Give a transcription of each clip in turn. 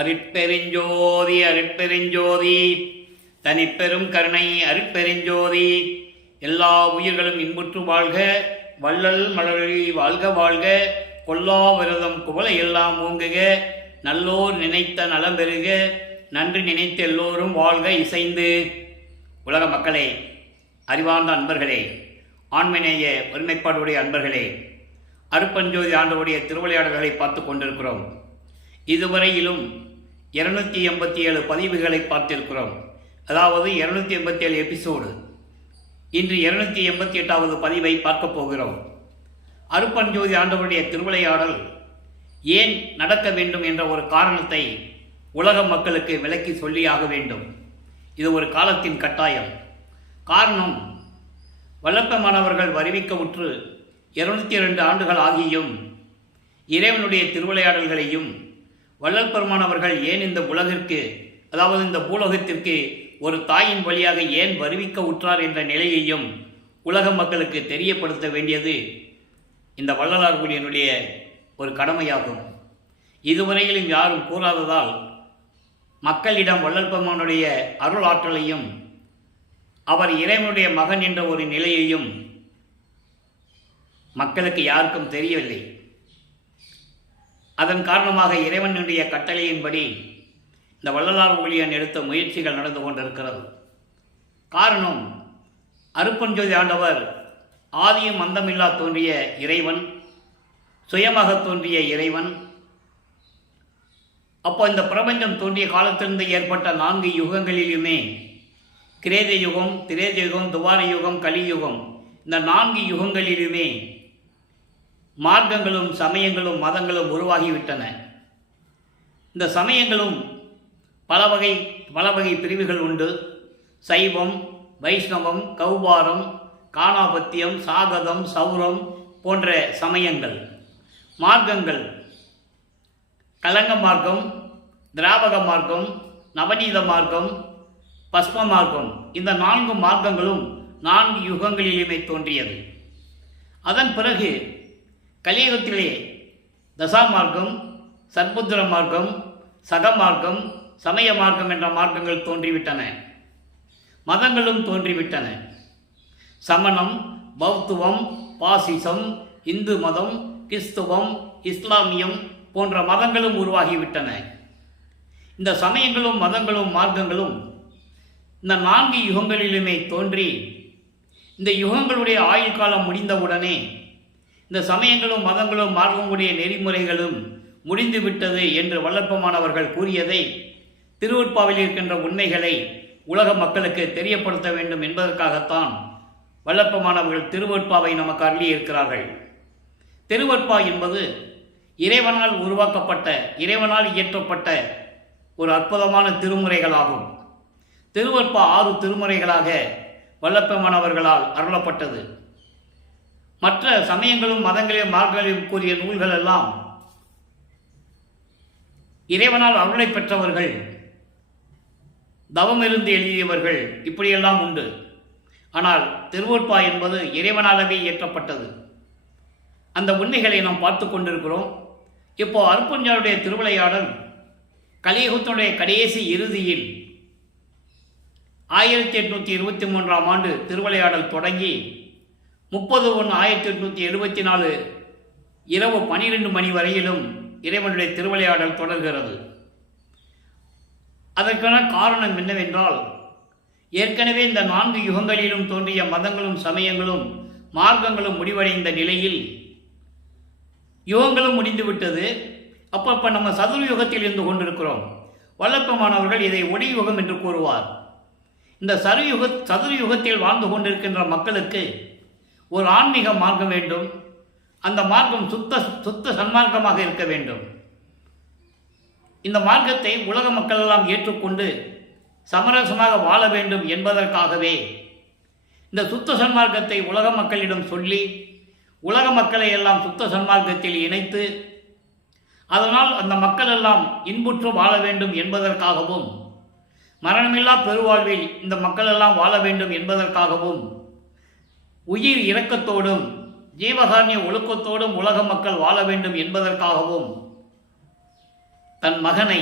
அருட்பெருஞ்சோதி அருட்பெருஞ்சோதி தனிப்பெரும் கருணை அருட்பெருஞ்சோதி. எல்லா உயிர்களும் இன்புற்று வாழ்க, வள்ளல் மலரொளி வாழ்க வாழ்க, கொல்லா விரதம் குவளை எல்லாம் ஓங்குக, நல்லோர் நினைத்த நலம் பெறுக, நன்றி நினைத்த எல்லோரும் வாழ்க இசைந்து. உலக மக்களே, அறிவார்ந்த அன்பர்களே, ஆண்மநேய ஒருமைப்பாடுடைய அன்பர்களே, அருட்பெருஞ்சோதி ஆண்டவருடைய திருவிளையாடல்களை பார்த்து கொண்டிருக்கிறோம். இதுவரையிலும் 287 பதிவுகளை பார்த்திருக்கிறோம். அதாவது 287 எபிசோடு. இன்று 288வது பதிவை பார்க்க போகிறோம். அருட்பெருஞ்சோதி ஆண்டவருடைய திருவிளையாடல் ஏன் நடக்க வேண்டும் என்ற ஒரு காரணத்தை உலக மக்களுக்கு விளக்கி சொல்லியாக வேண்டும். இது ஒரு காலத்தின் கட்டாயம். காரணம், வல்லப்பமானவர்கள் வருவிக்க உற்று 202 ஆண்டுகள் ஆகியும் இறைவனுடைய திருவிளையாடல்களையும் வள்ளல் பெருமானவர்கள் ஏன் இந்த உலகிற்கு, அதாவது இந்த பூலோகத்திற்கு ஒரு தாயின் வழியாக ஏன் வருவிக்க உற்றார் என்ற நிலையையும் உலக மக்களுக்கு தெரியப்படுத்த வேண்டியது இந்த வள்ளலார்குடியினுடைய ஒரு கடமையாகும். இதுவரையிலும் யாரும் கூறாததால் மக்களிடம் வள்ளல் பெருமானுடைய அருள் ஆற்றலையும் அவர் இறைவனுடைய மகன் என்ற ஒரு நிலையையும் மக்களுக்கு யாருக்கும் தெரியவில்லை. அதன் காரணமாக இறைவனுடைய கட்டளையின்படி இந்த வள்ளலார் ஊழியன் எடுத்த முயற்சிகள் நடந்து கொண்டிருக்கிறது. காரணம், அருட்பெருஞ்சோதி ஆண்டவர் ஆதியும் அந்தமில்லா தோன்றிய இறைவன், சுயமாக தோன்றிய இறைவன். அப்போ இந்த பிரபஞ்சம் தோன்றிய காலத்திலிருந்து ஏற்பட்ட 4 யுகங்களிலுமே, கிரேத யுகம், திரேத யுகம், துவார யுகம், கலியுகம், இந்த 4 யுகங்களிலுமே மார்க்கங்களும் சமயங்களும் மதங்களும் உருவாகிவிட்டன. இந்த சமயங்களும் பல வகை பிரிவுகள் உண்டு. சைவம், வைஷ்ணவம், கௌபாரம், காணாபத்தியம், சாகதம், சௌரம் போன்ற சமயங்கள். மார்க்கங்கள், கலங்க மார்க்கம், திராவக மார்க்கம், நவநீத மார்க்கம், பஸ்ம மார்க்கம். இந்த 4 மார்க்கங்களும் 4 யுகங்களிலுமே தோன்றியது. அதன் பிறகு கலியுகத்திலே தசா மார்க்கம், சத்புத்திர மார்க்கம், சக மார்க்கம், சமய மார்க்கம் என்ற மார்க்கங்கள் தோன்றிவிட்டன. மதங்களும் தோன்றிவிட்டன. சமணம், பௌத்துவம், பாசிசம், இந்து மதம், கிறிஸ்துவம், இஸ்லாமியம் போன்ற மதங்களும் உருவாகிவிட்டன. இந்த சமயங்களும் மதங்களும் மார்க்கங்களும் இந்த 4 யுகங்களிலுமே தோன்றி, இந்த யுகங்களுடைய ஆயுள் காலம் முடிந்தவுடனே இந்த சமயங்களும் மதங்களும் மார்க்கங்களுடைய நெறிமுறைகளும் முடிந்துவிட்டது என்று வல்லப்பமானவர்கள் கூறியதை, திருவெட்பாவில் இருக்கின்ற உண்மைகளை உலக மக்களுக்கு தெரியப்படுத்த வேண்டும் என்பதற்காகத்தான் வல்லப்பமானவர்கள் திருவெட்பாவை நமக்கு அருளியிருக்கிறார்கள். திருவெட்பா என்பது இறைவனால் உருவாக்கப்பட்ட, இறைவனால் இயற்றப்பட்ட ஒரு அற்புதமான திருமுறைகளாகும். திருவெட்பா 6 திருமுறைகளாக வல்லப்பமானவர்களால் அருளப்பட்டது. மற்ற சமயங்களும் மதங்களையும் மார்க்கங்களையும் கூறிய நூல்கள் எல்லாம் இறைவனால் அருளை பெற்றவர்கள், தவமிருந்து எழுதியவர்கள், இப்படியெல்லாம் உண்டு. ஆனால் திருவெட்பா என்பது இறைவனாலவே இயற்றப்பட்டது. அந்த உண்மைகளை நாம் பார்த்து கொண்டிருக்கிறோம். இப்போ அருட்பெருஞ்சோதியுடைய திருவிளையாடல் கலியுகத்தினுடைய கடைசி இறுதியில் 1823ஆம் ஆண்டு திருவிளையாடல் தொடங்கி 30/1/1874 இரவு 12 மணி வரையிலும் இறைவனுடைய திருவிளையாடல் தொடர்கிறது. அதற்கான காரணம் என்னவென்றால், ஏற்கனவே இந்த 4 யுகங்களிலும் தோன்றிய மதங்களும் சமயங்களும் மார்க்கங்களும் முடிவடைந்த நிலையில் யுகங்களும் முடிந்துவிட்டது. அப்போ நம்ம சதுர்யுகத்தில் இருந்து கொண்டிருக்கிறோம். வல்லப்பமானவர்கள் இதை ஒளியுகம் என்று கூறுவார். இந்த சதுர்யுகத்தில் வாழ்ந்து கொண்டிருக்கின்ற மக்களுக்கு ஒரு ஆன்மீக மார்க்கம் வேண்டும். அந்த மார்க்கம் சுத்த சன்மார்க்கமாக இருக்க வேண்டும். இந்த மார்க்கத்தை உலக மக்கள் எல்லாம் ஏற்றுக்கொண்டு சமரசமாக வாழ வேண்டும் என்பதற்காகவே இந்த சுத்த சன்மார்க்கத்தை உலக மக்களிடம் சொல்லி உலக மக்களை எல்லாம் சுத்த சன்மார்க்கத்தில் இணைத்து அதனால் அந்த மக்கள் எல்லாம் இன்புற்று வாழ வேண்டும் என்பதற்காகவும், மரணமில்லா பெருவாழ்வில் இந்த மக்கள் எல்லாம் வாழ வேண்டும் என்பதற்காகவும், உயிர் இரக்கத்தோடும் ஜீவகாருண்ய ஒழுக்கத்தோடும் உலக மக்கள் வாழ வேண்டும் என்பதற்காகவும் தன் மகனை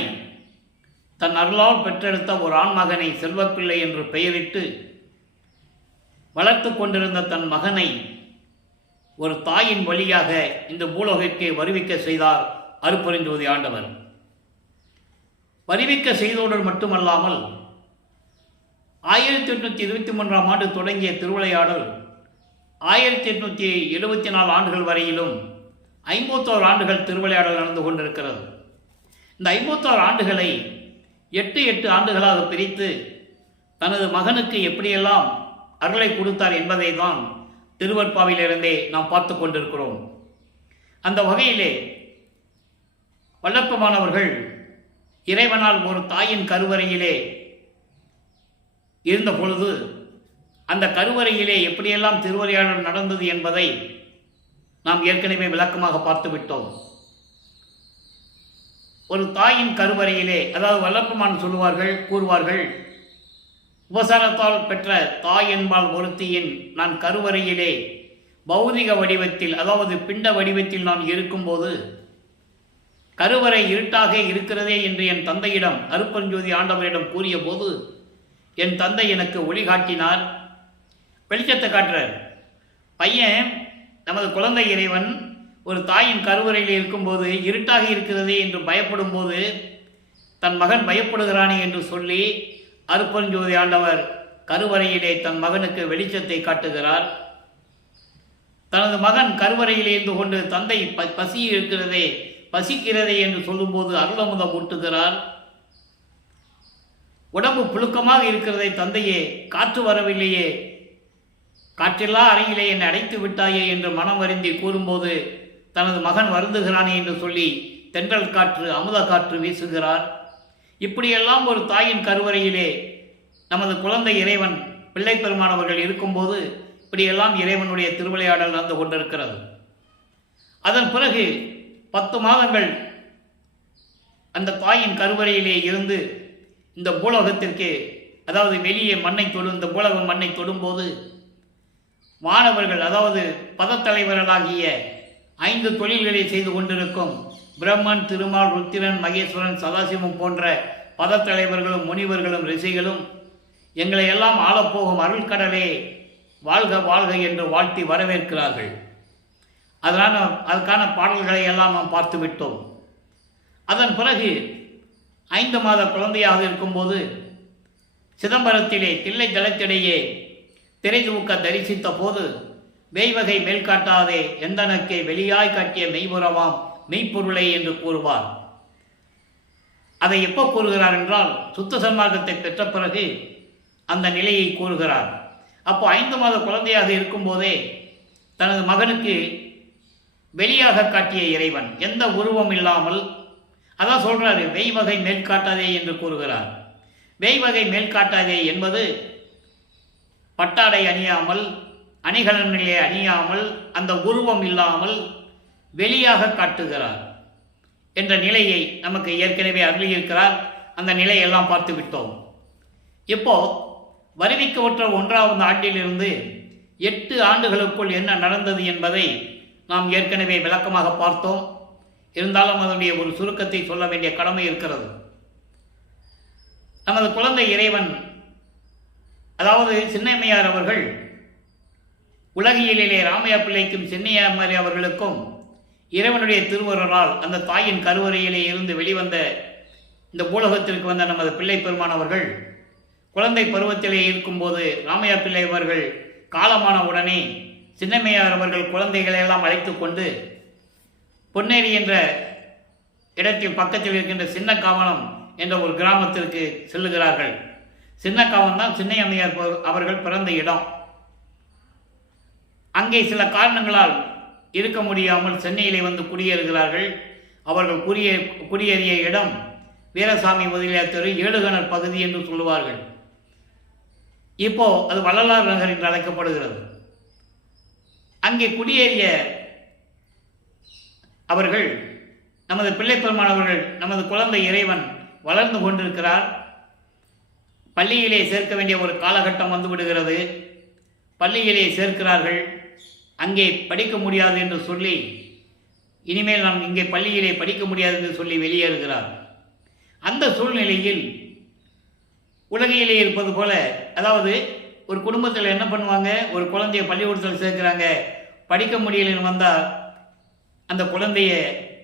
தன் அருளால் பெற்றெடுத்த ஒரு ஆண்மகனை செல்வப்பிள்ளை என்று பெயரிட்டு வளர்த்து கொண்டிருந்த தன் மகனை ஒரு தாயின் வழியாக இந்த பூலோகத்தை வருவிக்க செய்தார் அருட்பெருஞ்சோதி ஆண்டவர். வருவிக்க செய்தோடு மட்டுமல்லாமல் 1823ஆம் ஆண்டு தொடங்கிய திருவிளையாடல் 1874 ஆண்டுகள் வரையிலும் 51 ஆண்டுகள் திருவிளையாடல் நடந்து கொண்டிருக்கிறது. இந்த 51 ஆண்டுகளை 8 ஆண்டுகளாக பிரித்து தனது மகனுக்கு எப்படியெல்லாம் அருளை கொடுத்தார் என்பதை தான் திருவற்பாவிலிருந்தே நாம் பார்த்து கொண்டிருக்கிறோம். அந்த வகையிலே வல்லப்பமானவர்கள் இறைவனால் ஒரு தாயின் கருவறையிலே இருந்த பொழுது அந்த கருவறையிலே எப்படியெல்லாம் திருவிளையாடல் நடந்தது என்பதை நாம் ஏற்கனவே விளக்கமாக பார்த்து விட்டோம். ஒரு தாயின் கருவறையிலே, அதாவது வல்லப்பமான் கூறுவார்கள், உபசாரத்தால் பெற்ற தாய் என்பால் ஒருத்தியின் நான் கருவறையிலே பௌதிக வடிவத்தில், அதாவது பிண்ட வடிவத்தில் நான் இருக்கும்போது கருவறை இருட்டாக இருக்கிறதே என்று என் தந்தையிடம் அருட்பெருஞ்சோதி ஆண்டவரிடம் கூறிய போது என் தந்தை எனக்கு ஒளி காட்டினார், வெளிச்சத்தை காட்டுறார். பையன், நமது குழந்தை இறைவன் ஒரு தாயின் கருவறையில் இருக்கும்போது இருட்டாக இருக்கிறதே என்று பயப்படும் போது தன் மகன் பயப்படுகிறானே என்று சொல்லி அருட்பெருஞ்சோதி ஆண்டவர் கருவறையிலே தன் மகனுக்கு வெளிச்சத்தை காட்டுகிறார். தனது மகன் கருவறையில் இருந்து கொண்டு தந்தை பசிக்கிறதே என்று சொல்லும்போது அருளமுதம் ஊட்டுகிறார். உடம்பு புழுக்கமாக இருக்கிறதை தந்தையே, காற்று வரவில்லையே, காற்றில்லா அறையிலே என்னை அடைத்து விட்டாயே என்று மனம் வருந்தி கூறும்போது தனது மகன் வருந்துகிறானே என்று சொல்லி தென்றல் காற்று அமுத காற்று வீசுகிறார். இப்படியெல்லாம் ஒரு தாயின் கருவறையிலே நமது குழந்தை இறைவன் பிள்ளை பெருமானவர்கள் இருக்கும்போது இப்படியெல்லாம் இறைவனுடைய திருவிளையாடல் நடந்து கொண்டிருக்கிறது. அதன் பிறகு 10 மாதங்கள் அந்த தாயின் கருவறையிலே இருந்து இந்த பூலோகத்திற்கு, அதாவது வெளியே இந்த பூலோக மண்ணை தொடும்போது மாணவர்கள், அதாவது பதத்தலைவர்களாகிய 5 தொழில்களை செய்து கொண்டிருக்கும் பிரம்மன், திருமால், ருத்திரன், மகேஸ்வரன், சதாசிவம் போன்ற பதத்தலைவர்களும் முனிவர்களும் ரிஷிகளும் எங்களை எல்லாம் ஆளப்போகும் அருள்கடலே வாழ்க வாழ்க என்று வாழ்த்தி வரவேற்கிறார்கள். அதுக்கான பாடல்களை எல்லாம் நாம் பார்த்து விட்டோம். அதன் பிறகு 5 மாத குழந்தையாக இருக்கும்போது சிதம்பரத்திலே தில்லை தலத்திடையே திரை தூக்க தரிசித்த போது மெய்வகை மேல் காட்டாதே எந்தனக்கே வெளியாய் காட்டிய மெய்புறவாம் மெய்ப்பொருளை என்று கூறுவார். அதை எப்போ கூறுகிறார் என்றால் சுத்த சன்மார்க்கத்தை பெற்ற பிறகு அந்த நிலையை கூறுகிறார். அப்போ 5 மாத குழந்தையாக இருக்கும்போதே தனது மகனுக்கு வெளியாக காட்டிய இறைவன், எந்த உருவம் இல்லாமல், அதான் சொல்றாரு மெய்வகை மேல் காட்டாதே என்று கூறுகிறார். மெய்வகை மேல் காட்டாதே என்பது பட்டாடை அணியாமல், அணிகலனிலே அணியாமல், அந்த உருவம் இல்லாமல் வெளியாக காட்டுகிறார் என்ற நிலையை நமக்கு ஏற்கனவே அருளியிருக்கிறார். அந்த நிலையெல்லாம் பார்த்து விட்டோம். இப்போ வருவிக்கப்பட்ட 1ஆவது ஆண்டிலிருந்து 8 ஆண்டுகளுக்குள் என்ன நடந்தது என்பதை நாம் ஏற்கனவே விளக்கமாக பார்த்தோம். இருந்தாலும் அதனுடைய ஒரு சுருக்கத்தை சொல்ல வேண்டிய கடமை இருக்கிறது. நமது குழந்தை இறைவன், அதாவது சின்னம்மையார் அவர்கள் உலகியலிலே ராமையா பிள்ளைக்கும் சின்னையாமரி அவர்களுக்கும் இறைவனுடைய திருவருளால் அந்த தாயின் கருவறையிலே இருந்து வெளிவந்த இந்த பூலகத்திற்கு வந்த நமது பிள்ளை பெருமானவர்கள் குழந்தை பருவத்திலே இருக்கும்போது ராமையா பிள்ளை அவர்கள் காலமான உடனே சின்னம்மையார் அவர்கள் குழந்தைகளை எல்லாம் அழைத்து கொண்டு பொன்னேரி என்ற இடத்தில் பக்கத்தில் இருக்கின்ற சின்னக்காவனம் என்ற ஒரு கிராமத்திற்கு செல்லுகிறார்கள். சின்னக்காவனம் தான் சின்னையம்மையார் அவர்கள் பிறந்த இடம். அங்கே சில காரணங்களால் இருக்க முடியாமல் சென்னையிலே வந்து குடியேறுகிறார்கள். அவர்கள் குடியேறிய இடம் வீரசாமி முதலியார் தெரு, ஏழுகணர் பகுதி என்று சொல்லுவார்கள். இப்போ அது வள்ளலார் நகர் என்று அழைக்கப்படுகிறது. அங்கே குடியேறிய அவர்கள், நமது பிள்ளை பெருமானவர்கள், நமது குழந்தை இறைவன் வளர்ந்து கொண்டிருக்கிறார். பள்ளியிலே சேர்க்க வேண்டிய ஒரு காலகட்டம் வந்து விடுகிறது. பள்ளியிலே சேர்க்கிறார்கள். அங்கே படிக்க முடியாது என்று சொல்லி, இனிமேல் நாம் இங்கே பள்ளியிலே படிக்க முடியாது என்று சொல்லி வெளியேறுகிறார். அந்த சூழ்நிலையில் உலகையிலே இருப்பது போல, அதாவது ஒரு குடும்பத்தில் என்ன பண்ணுவாங்க, ஒரு குழந்தைய பள்ளிக்கூடத்தில் சேர்க்குறாங்க, படிக்க முடியலன்னு வந்தால் அந்த குழந்தைய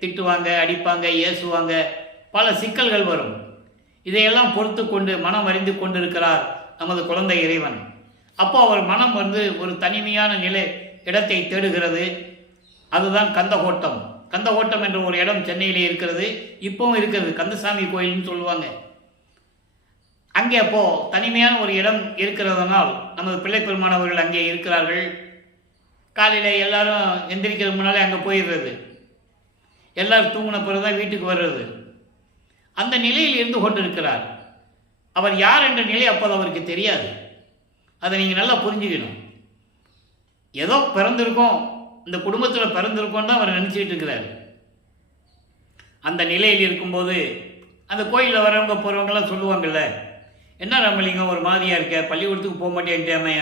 திட்டுவாங்க, அடிப்பாங்க, ஏசுவாங்க, பல சிக்கல்கள் வரும். இதையெல்லாம் பொறுத்து கொண்டு மனம் அறிந்து கொண்டிருக்கிறார் நமது குழந்தை இறைவன். அப்போ அவர் மனம் ஒரு தனிமையான இடத்தை தேடுகிறது. அதுதான் கந்தகோட்டம். கந்தகோட்டம் என்ற ஒரு இடம் சென்னையிலே இருக்கிறது, இப்பவும் இருக்கிறது, கந்தசாமி கோயில்னு சொல்லுவாங்க. அங்கே அப்போ தனிமையான ஒரு இடம் இருக்கிறதுனால் நமது பிள்ளை பெருமானவர்கள் அங்கே இருக்கிறார்கள். காலையில் எல்லாரும் எந்திரிக்கிறது முன்னாலே அங்கே போயிடுறது, எல்லாரும் தூங்கின பிறகு தான் வீட்டுக்கு வர்றது. அந்த நிலையில் இருந்து கொண்டிருக்கிறார். அவர் யார் என்ற நிலை அப்போது அவருக்கு தெரியாது. அதை நீங்கள் நல்லா புரிஞ்சுக்கணும். ஏதோ பிறந்திருக்கோம், இந்த குடும்பத்தில் பிறந்திருக்கோம் தான் அவர் நினச்சிக்கிட்டு இருக்கிறார். அந்த நிலையில் இருக்கும்போது அந்த கோயிலில் வரவங்க போகிறவங்களாம் சொல்லுவாங்கள்ல, என்ன ராமலிங்கம் ஒரு மாதிரியாக இருக்க, பள்ளிக்கூடத்துக்கு போக மாட்டேன்ட்டேமே,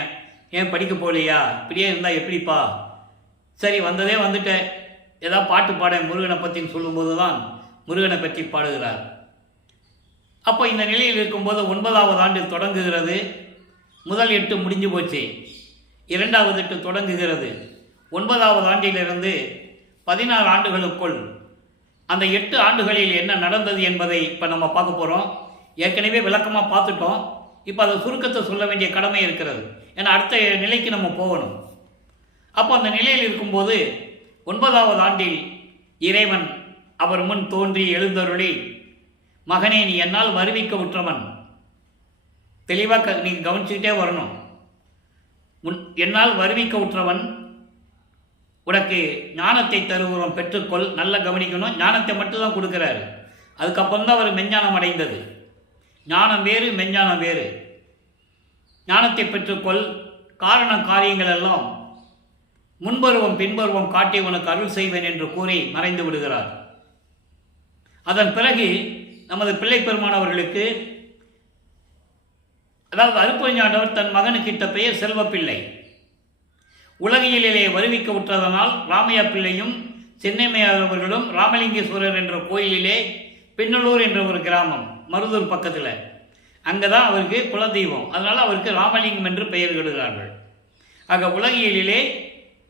ஏன் படிக்க போகலையா, இப்படியே இருந்தால் எப்படிப்பா? சரி, வந்ததே வந்துட்டேன், ஏதாவது பாட்டு பாட முருகனை பற்றின்னு சொல்லும்போது தான் முருகனை பற்றி பாடுகிறார். அப்போ இந்த நிலையில் இருக்கும்போது 9வது ஆண்டு தொடங்குகிறது. முதல் 8 முடிஞ்சு போச்சு, 2வது 8 தொடங்குகிறது. 9வது ஆண்டிலிருந்து 16 ஆண்டுகளுக்குள் அந்த 8 ஆண்டுகளில் என்ன நடந்தது என்பதை இப்போ நம்ம பார்க்க போகிறோம். ஏற்கனவே விளக்கமாக பார்த்துட்டோம். இப்போ அதை சுருக்கத்தை சொல்ல வேண்டிய கடமை இருக்கிறது. ஏன்னா அடுத்த நிலைக்கு நம்ம போகணும். அப்போ அந்த நிலையில் இருக்கும்போது 9வது ஆண்டில் இறைவன் அவர் முன் தோன்றி எழுந்தருளி, மகனே, நீ என்னால் வருவிக்க உற்றவன். தெளிவாக நீ கவனிச்சுக்கிட்டே வரணும். என்னால் வருவிக்க உற்றவன், உனக்கு ஞானத்தை தருகிறோம், பெற்றுக்கொள். நல்லா கவனிக்கணும். ஞானத்தை மட்டும்தான் கொடுக்குறாரு. அதுக்கப்புறம் தான் அவர் மெஞ்ஞானம் அடைந்தது. ஞானம் வேறு, மெஞ்ஞானம் வேறு. ஞானத்தை பெற்றுக்கொள், காரண காரியங்கள் எல்லாம் முன்பருவம் பின்பருவம் காட்டி உனக்கு அருள் செய்வேன் என்று கூறி மறைந்து விடுகிறார். அதன் பிறகு நமது பிள்ளை பெருமானவர்களுக்கு, அதாவது அருட்பெருஞ்சாண்டவர் தன் மகனுக்கு இட்ட பெயர் செல்வப்பிள்ளை. உலகியலிலே வருவிக்க உற்றதனால் ராமையா பிள்ளையும் சென்னைமையார் அவர்களும் ராமலிங்கேஸ்வரர் என்ற கோயிலிலே, பின்னலூர் என்ற ஒரு கிராமம் மருதூர் பக்கத்தில், அங்கே தான் அவருக்கு குலதெய்வம். அதனால் அவருக்கு ராமலிங்கம் என்று பெயர் இடுகிறார்கள். ஆக உலகியலிலே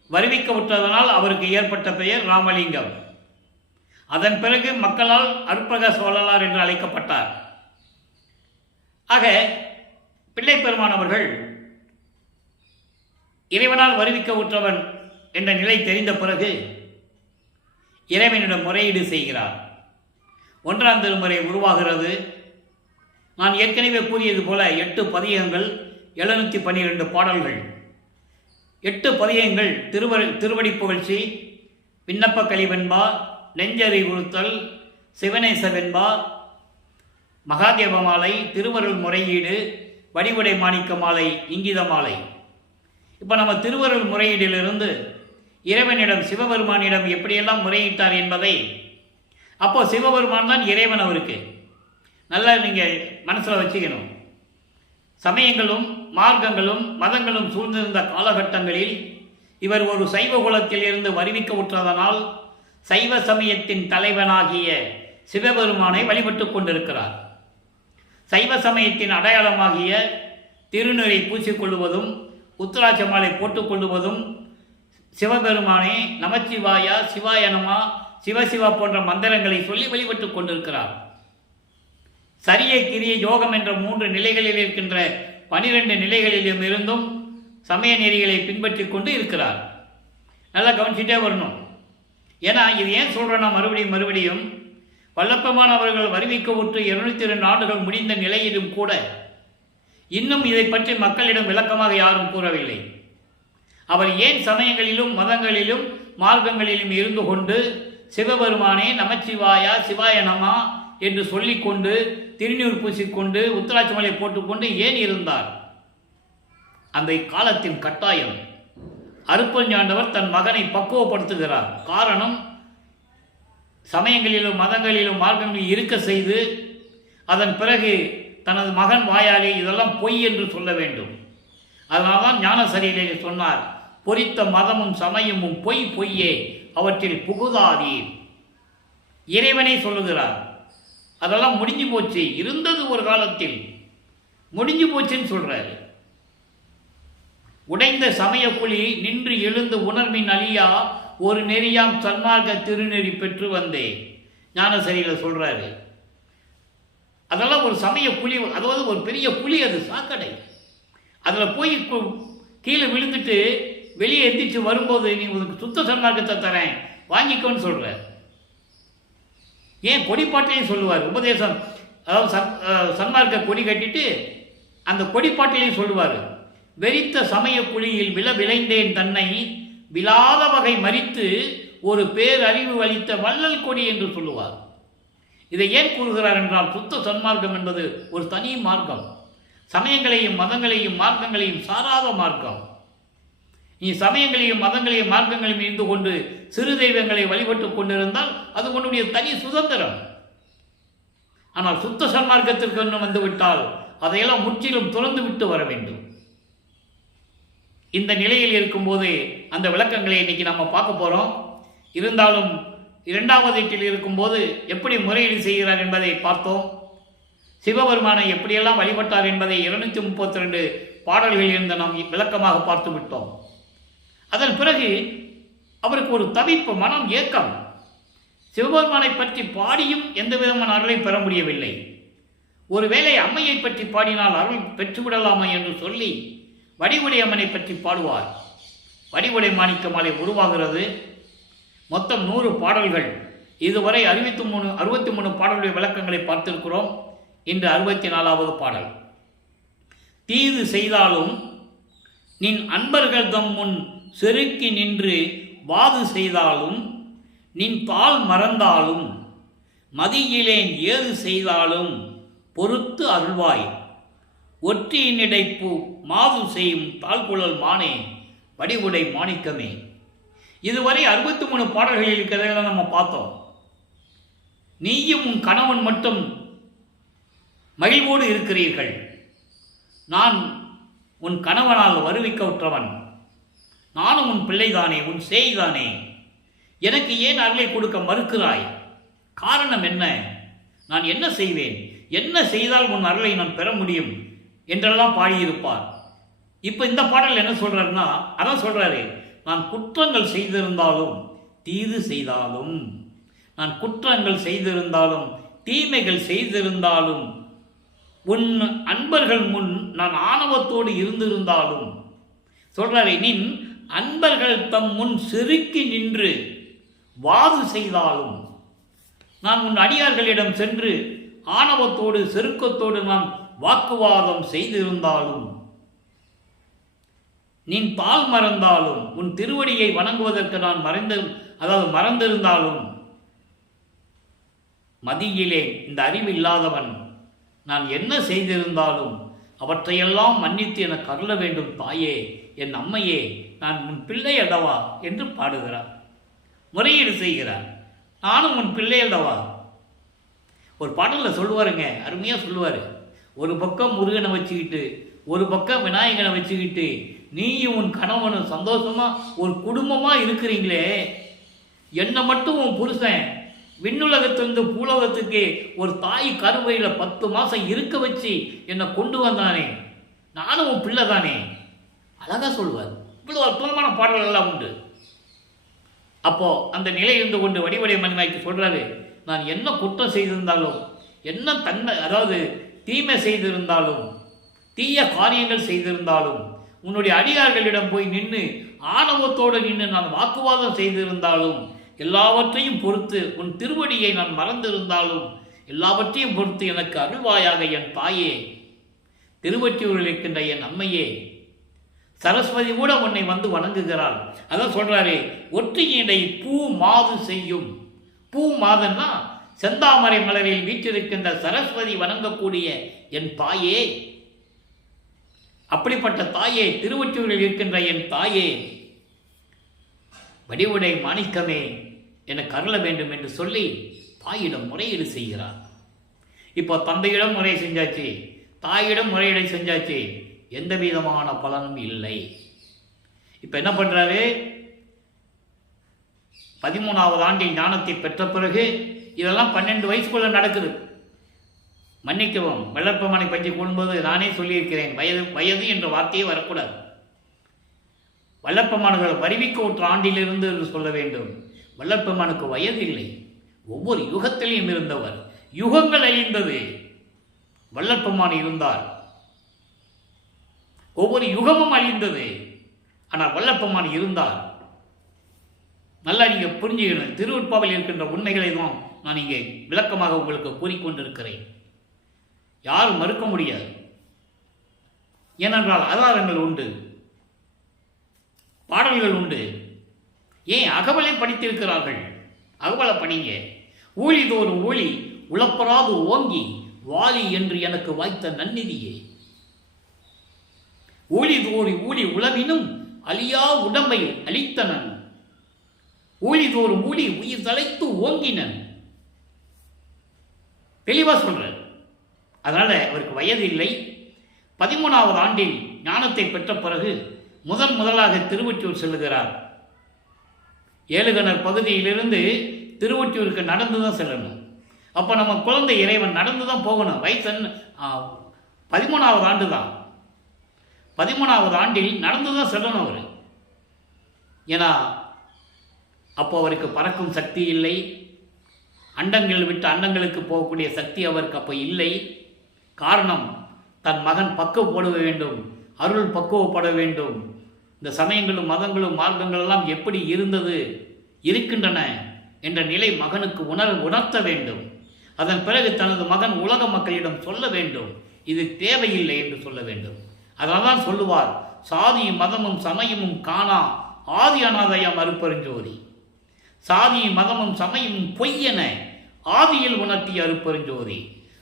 வருவிக்க விட்டதனால் அவருக்கு ஏற்பட்ட பெயர் ராமலிங்கம். அதன் பிறகு மக்களால் அருட்பிரகாச வள்ளலார் என்று அழைக்கப்பட்டார். ஆக பிள்ளை பெருமானவர்கள் இறைவனால் வருவிக்க உற்றவன் என்ற நிலை தெரிந்த பிறகு இறைவனிடம் முறையீடு செய்கிறார். 1ஆம் திருமுறை உருவாகிறது. நான் ஏற்கனவே கூறியது போல 8 பதிகங்கள், 712 பாடல்கள். 8 பதிகங்கள் திருவடி புகழ்ச்சி, விண்ணப்ப கலிவெண்பா, நெஞ்சறிவுறுத்தல், சிவனேசவெண்பா, மகாதேவ மாலை, திருவருள் முறையீடு, வடிவுடை மாணிக்க மாலை, இங்கித மாலை. இப்போ நம்ம திருவருள் முறையீடிலிருந்து இறைவனிடம் சிவபெருமானிடம் எப்படியெல்லாம் முறையிட்டார் என்பதை, அப்போ சிவபெருமான் தான் இறைவன் அவருக்கு. நல்லா நீங்கள் மனசில் வச்சுக்கணும். சமயங்களும் மார்க்கங்களும் மதங்களும் சூழ்ந்திருந்த காலகட்டங்களில் இவர் ஒரு சைவ குலத்தில் இருந்து வருவிக்க உற்றதனால் சைவ சமயத்தின் தலைவனாகிய சிவபெருமானை வழிபட்டு கொண்டிருக்கிறார். சைவ சமயத்தின் அடையாளமாகிய திருநீரை பூசிக்கொள்வதும் உத்திராட்ச மாலை போட்டுக்கொள்வதும் சிவபெருமானே நமச்சிவாயா, சிவாயனமா, சிவசிவா போன்ற மந்திரங்களை சொல்லி வழிபட்டு கொண்டிருக்கிறார். சரியை கிரிய யோகம் என்ற 3 நிலைகளில் இருக்கின்ற 12 நிலைகளிலும் இருந்தும் சமய நெறிகளை பின்பற்றி கொண்டு இருக்கிறார். நல்லா கவனிச்சுட்டே வரணும். ஏன்னா இது ஏன் சொல்கிறேன்னா மறுபடியும் வல்லப்பெருமான் அவர்கள் வருவிக்க உற்று 202 ஆண்டுகள் முடிந்த நிலையிலும் கூட இன்னும் இதை பற்றி மக்களிடம் விளக்கமாக யாரும் கூறவில்லை. அவர் ஏன் சமயங்களிலும் மதங்களிலும் மார்க்கங்களிலும் இருந்து கொண்டு சிவபெருமானே நமச்சிவாயா, சிவாயனமா என்று சொல்லிக்கொண்டு திருநீர் பூசிக்கொண்டு உத்திராட்ச மாலை போட்டுக்கொண்டு ஏன் இருந்தார்? அந்த காலத்தின் கட்டாயம். அருட்பெருஞ்சாண்டவர் தன் மகனை பக்குவப்படுத்துகிறார். காரணம், சமயங்களிலும் மதங்களிலும் மார்க்கங்களில் இருக்க செய்து அதன் பிறகு தனது மகன் வாயாலே இதெல்லாம் பொய் என்று சொல்ல வேண்டும். அதனால்தான் ஞானசரியிலே சொன்னார், பொறித்த மதமும் சமயமும் பொய் பொய்யே, அவற்றில் புகுதாதீர். இறைவனை சொல்லுகிறார். அதெல்லாம் முடிஞ்சு போச்சு, இருந்தது ஒரு காலத்தில், முடிஞ்சு போச்சுன்னு சொல்றாரு. உடைந்த சமய குழி நின்று எழுந்து உணர்வின் அழியா ஒரு நெறியாம் சன்மார்க்க திருநெறி பெற்று வந்தேன் ஞானசரியில சொல்றாரு. அதெல்லாம் ஒரு சமய குழி, அதாவது ஒரு பெரிய குழி, அது சாக்கடை. அதில் போய் கீழே விழுந்துட்டு வெளியே எந்திரிச்சு வரும்போது நீ உனக்கு சுத்த சன்மார்க்கத்தை தரேன் வாங்கிக்கோன்னு சொல்ற. ஏன் கொடிப்பாட்டிலையும் சொல்லுவார் உபதேசம், அதாவது சன்மார்க்க கொடி கட்டிட்டு அந்த கொடிப்பாட்டிலையும் சொல்லுவார், வெறித்த சமய குழியில் விளைந்தேன் தன்னை விழாத வகை மறித்து ஒரு பேரறிவு அளித்த வள்ளல் கொடி என்று சொல்லுவார். இதை ஏன் கூறுகிறார் என்றால், சுத்த சன்மார்க்கம் என்பது ஒரு தனி மார்க்கம், சமயங்களையும் மதங்களையும் மார்க்கங்களையும் சாராத மார்க்கம். நீ சமயங்களையும் மதங்களையும் மார்க்கங்களையும் இருந்து கொண்டு சிறு தெய்வங்களை வழிபட்டுக் கொண்டிருந்தால் அது உன்னுடைய தனி சுதந்திரம். ஆனால் சுத்த சன்மார்க்கத்திற்கு இன்னும் வந்துவிட்டால் அதையெல்லாம் முற்றிலும் துறந்து விட்டு வர வேண்டும். இந்த நிலையில் இருக்கும்போது அந்த விளக்கங்களை இன்னைக்கு நம்ம பார்க்க போறோம். இருந்தாலும் இரண்டாவது வீட்டில் இருக்கும்போது எப்படி முறையீடு செய்கிறார் என்பதை பார்த்தோம். சிவபெருமானை எப்படியெல்லாம் வழிபட்டார் என்பதை 232 பாடல்களில் இருந்து நாம் விளக்கமாக பார்த்து விட்டோம். அதன் பிறகு அவருக்கு ஒரு தவிப்பு, மனம், ஏக்கம். சிவபெருமானை பற்றி பாடியும் எந்த விதமான அருளை பெற முடியவில்லை. ஒருவேளை அம்மையை பற்றி பாடினால் அருள் பெற்றுவிடலாமா என்று சொல்லி வடிவுடை அம்மனை பற்றி பாடுவார். வடிவுடை மாணிக்க மாலை உருவாகிறது. மொத்தம் 100 பாடல்கள். இதுவரை 63 பாடல்களுடைய விளக்கங்களை பார்த்திருக்கிறோம். இன்று 64வது பாடல். தீது செய்தாலும் நின் அன்பர்கள் தம் முன் செருக்கி நின்று வாது செய்தாலும் நின் தாள் மறந்தாலும் மதியிலேன் ஏது செய்தாலும் பொறுத்து அருள்வாய் ஒற்றியினிடைப்பு மாது செய்யும் தாழ்குழல் மானே வடிவுடை மாணிக்கமே. இதுவரை 63 பாடல்களில் இருக்கிறதெல்லாம் நம்ம பார்த்தோம். நீயும் உன் கணவன் மட்டும் மகிழ்வோடு இருக்கிறீர்கள். நான் உன் கணவனால் வருவிக்க உற்றவன், நானும் உன் பிள்ளைதானே, உன் சேய்தானே, எனக்கு ஏன் அருளை கொடுக்க மறுக்கிறாய்? காரணம் என்ன? நான் என்ன செய்வேன்? என்ன செய்தால் உன் அருளை நான் பெற முடியும் என்றெல்லாம் பாடியிருப்பார். இப்போ இந்த பாடல் என்ன சொல்றாருன்னா, அதான் சொல்றாரு, நான் குற்றங்கள் செய்திருந்தாலும் தீது செய்தாலும், நான் குற்றங்கள் செய்திருந்தாலும் தீமைகள் செய்திருந்தாலும் உன் அன்பர்கள் முன் நான் ஆணவத்தோடு இருந்திருந்தாலும், சொல்றாரு, நின் அன்பர்கள் தம் முன் செருக்கி நின்று வாது செய்தாலும், நான் உன் அடியார்களிடம் சென்று ஆணவத்தோடு செருக்கத்தோடு நான் வாக்குவாதம் செய்திருந்தாலும், நின் தாள் மறந்தாலும், உன் திருவடியை வணங்குவதற்கு நான் மறந்திருந்தாலும், மதியிலே இந்த அறிவில்லாதவன் நான் என்ன செய்திருந்தாலும் அவற்றையெல்லாம் மன்னித்து எனக்கு அருள வேண்டும் தாயே, என் அம்மையே, நான் உன் பிள்ளை அல்லவா என்று பாடுகிறார். முறையீடு செய்கிறார், நானும் உன் பிள்ளை அல்லவா. ஒரு பாடலில் சொல்லுவாருங்க, அருமையாக சொல்லுவார், ஒரு பக்கம் முருகனை வச்சுக்கிட்டு ஒரு பக்கம் விநாயகனை வச்சுக்கிட்டு நீயும் உன் கணவனும் சந்தோஷமா ஒரு குடும்பமா இருக்கிறீங்களே, என்னை மட்டும் உன் புருஷன் விண்ணுலகத்திலிருந்து பூலோகத்துக்கு ஒரு தாய் கருவையில் 10 மாதம் இருக்க வச்சு என்னை கொண்டு வந்தானே, நானும் உன் பிள்ளை தானே. அழகா சொல்லுவார். இவ்வளோ அற்புதமான பாடல்கள் எல்லாம் உண்டு. அப்போ அந்த நிலை இருந்து கொண்டு வடிவடை மணிமாய்க்கு சொல்றாரு, நான் என்ன குற்றம் செய்திருந்தாலும், என்ன தன்மை, அதாவது தீமை செய்திருந்தாலும், தீய காரியங்கள் செய்திருந்தாலும், உன்னுடைய அடியார்களிடம் போய் நின்று ஆணவத்தோடு நின்று நான் வாக்குவாதம் செய்திருந்தாலும், எல்லாவற்றையும் பொறுத்து உன் திருவடியை நான் மறந்திருந்தாலும் எல்லாவற்றையும் பொறுத்து எனக்கு அருள்வாயாக என் தாயே, திருவொற்றியூரில் இருக்கின்ற என் அம்மையே. சரஸ்வதி கூட உன்னை வந்து வணங்குகிறாள். அதான் சொல்றாரு, ஒற்றியிடை பூ மாது செய்யும். பூ மாதுன்னா செந்தாமரை மலரில் வீற்றிருக்கின்ற சரஸ்வதி வணங்கக்கூடிய என் தாயே, அப்படிப்பட்ட தாயே, திருவொற்றியூரில் இருக்கின்ற என் தாயே, வடிவுடை மாணிக்கமே, எனக்கு அருள வேண்டும் என்று சொல்லி தாயிடம் முறையீடு செய்கிறார். இப்போ தந்தையிடம் முறை செஞ்சாச்சு, தாயிடம் முறையீடு செஞ்சாச்சு, எந்த விதமான பலனும் இல்லை. இப்போ என்ன பண்றாரு, 13வது ஆண்டில் ஞானத்தை பெற்ற பிறகு இதெல்லாம் 12 வயசுக்குள்ள நடக்குது. மன்னிக்கவும், வல்லற்பமானை பற்றி கூறும்போது நானே சொல்லியிருக்கிறேன், வயது வயது என்ற வார்த்தையே வரக்கூடாது. வல்லற்பமானர்கள் வருவிக்க ஒற்ற ஆண்டிலிருந்து என்று சொல்ல வேண்டும். வல்லற்பமானுக்கு வயது இல்லை, ஒவ்வொரு யுகத்திலையும் இருந்தவர். யுகங்கள் அழிந்தது, வல்லற்பமான் இருந்தார். ஒவ்வொரு யுகமும் அழிந்தது, ஆனால் வல்லற்பமான் இருந்தார். நல்லா நீங்க புரிஞ்சுக்கணும். திருவற்பாவில் இருக்கின்ற உண்மைகளை தான் நான் இங்கே விளக்கமாக உங்களுக்கு கூறிக்கொண்டிருக்கிறேன். யாரும் மறுக்க முடியாது. ஏனென்றால் ஆதாரங்கள் உண்டு, பாடல்கள் உண்டு. ஏன் அகவலை படித்திருக்கிறார்கள்? அகவலை படிங்க. ஊழிதோறும் ஊழி உளப்பராது ஓங்கி வாலி என்று எனக்கு வாய்த்த நன்னிதியே. ஊழிதோறி ஊழி உளவினும் அழியா உடம்பை அளித்தனன். ஊழிதோறும் ஊழி உயிர் தலைத்து ஓங்கினன். தெளிவா சொல்ற. அதனால அவருக்கு வயது இல்லை. 13வது ஆண்டில் ஞானத்தை பெற்ற பிறகு முதலாக திருவொற்றியூர் செல்லுகிறார். ஏழுகணர் பகுதியிலிருந்து திருவொற்றியூருக்கு நடந்துதான் செல்லணும். அப்போ நம்ம குழந்தை இறைவன் நடந்துதான் போகணும். வயசு 13வது ஆண்டு தான். 13வது ஆண்டில் நடந்துதான் செல்லணும் அவர். ஏன்னா அப்போ அவருக்கு பறக்கும் சக்தி இல்லை. அண்டங்கள் விட்டு அண்டங்களுக்கு போகக்கூடிய சக்தி அவருக்கு அப்போ இல்லை. காரணம், தன் மகன் பக்குவப்பட வேண்டும், அருள் பக்குவப்பட வேண்டும். இந்த சமயங்களும் மதங்களும் மார்க்கங்கள் எல்லாம் எப்படி இருக்கின்றன என்ற நிலை மகனுக்கு உணர்த்த வேண்டும். அதன் பிறகு தனது மகன் உலக மக்களிடம் சொல்ல வேண்டும், இது தேவையில்லை என்று சொல்ல வேண்டும். அதனால்தான் சொல்லுவார், சாதியும் மதமும் சமயமும் காணா ஆதி அநாதயம் அருப்பெருஞ்சோதி. சாதியும் மதமும் சமயமும் பொய்யென ஆதியில் உணர்த்திய அருப்பெருஞ்சோதி.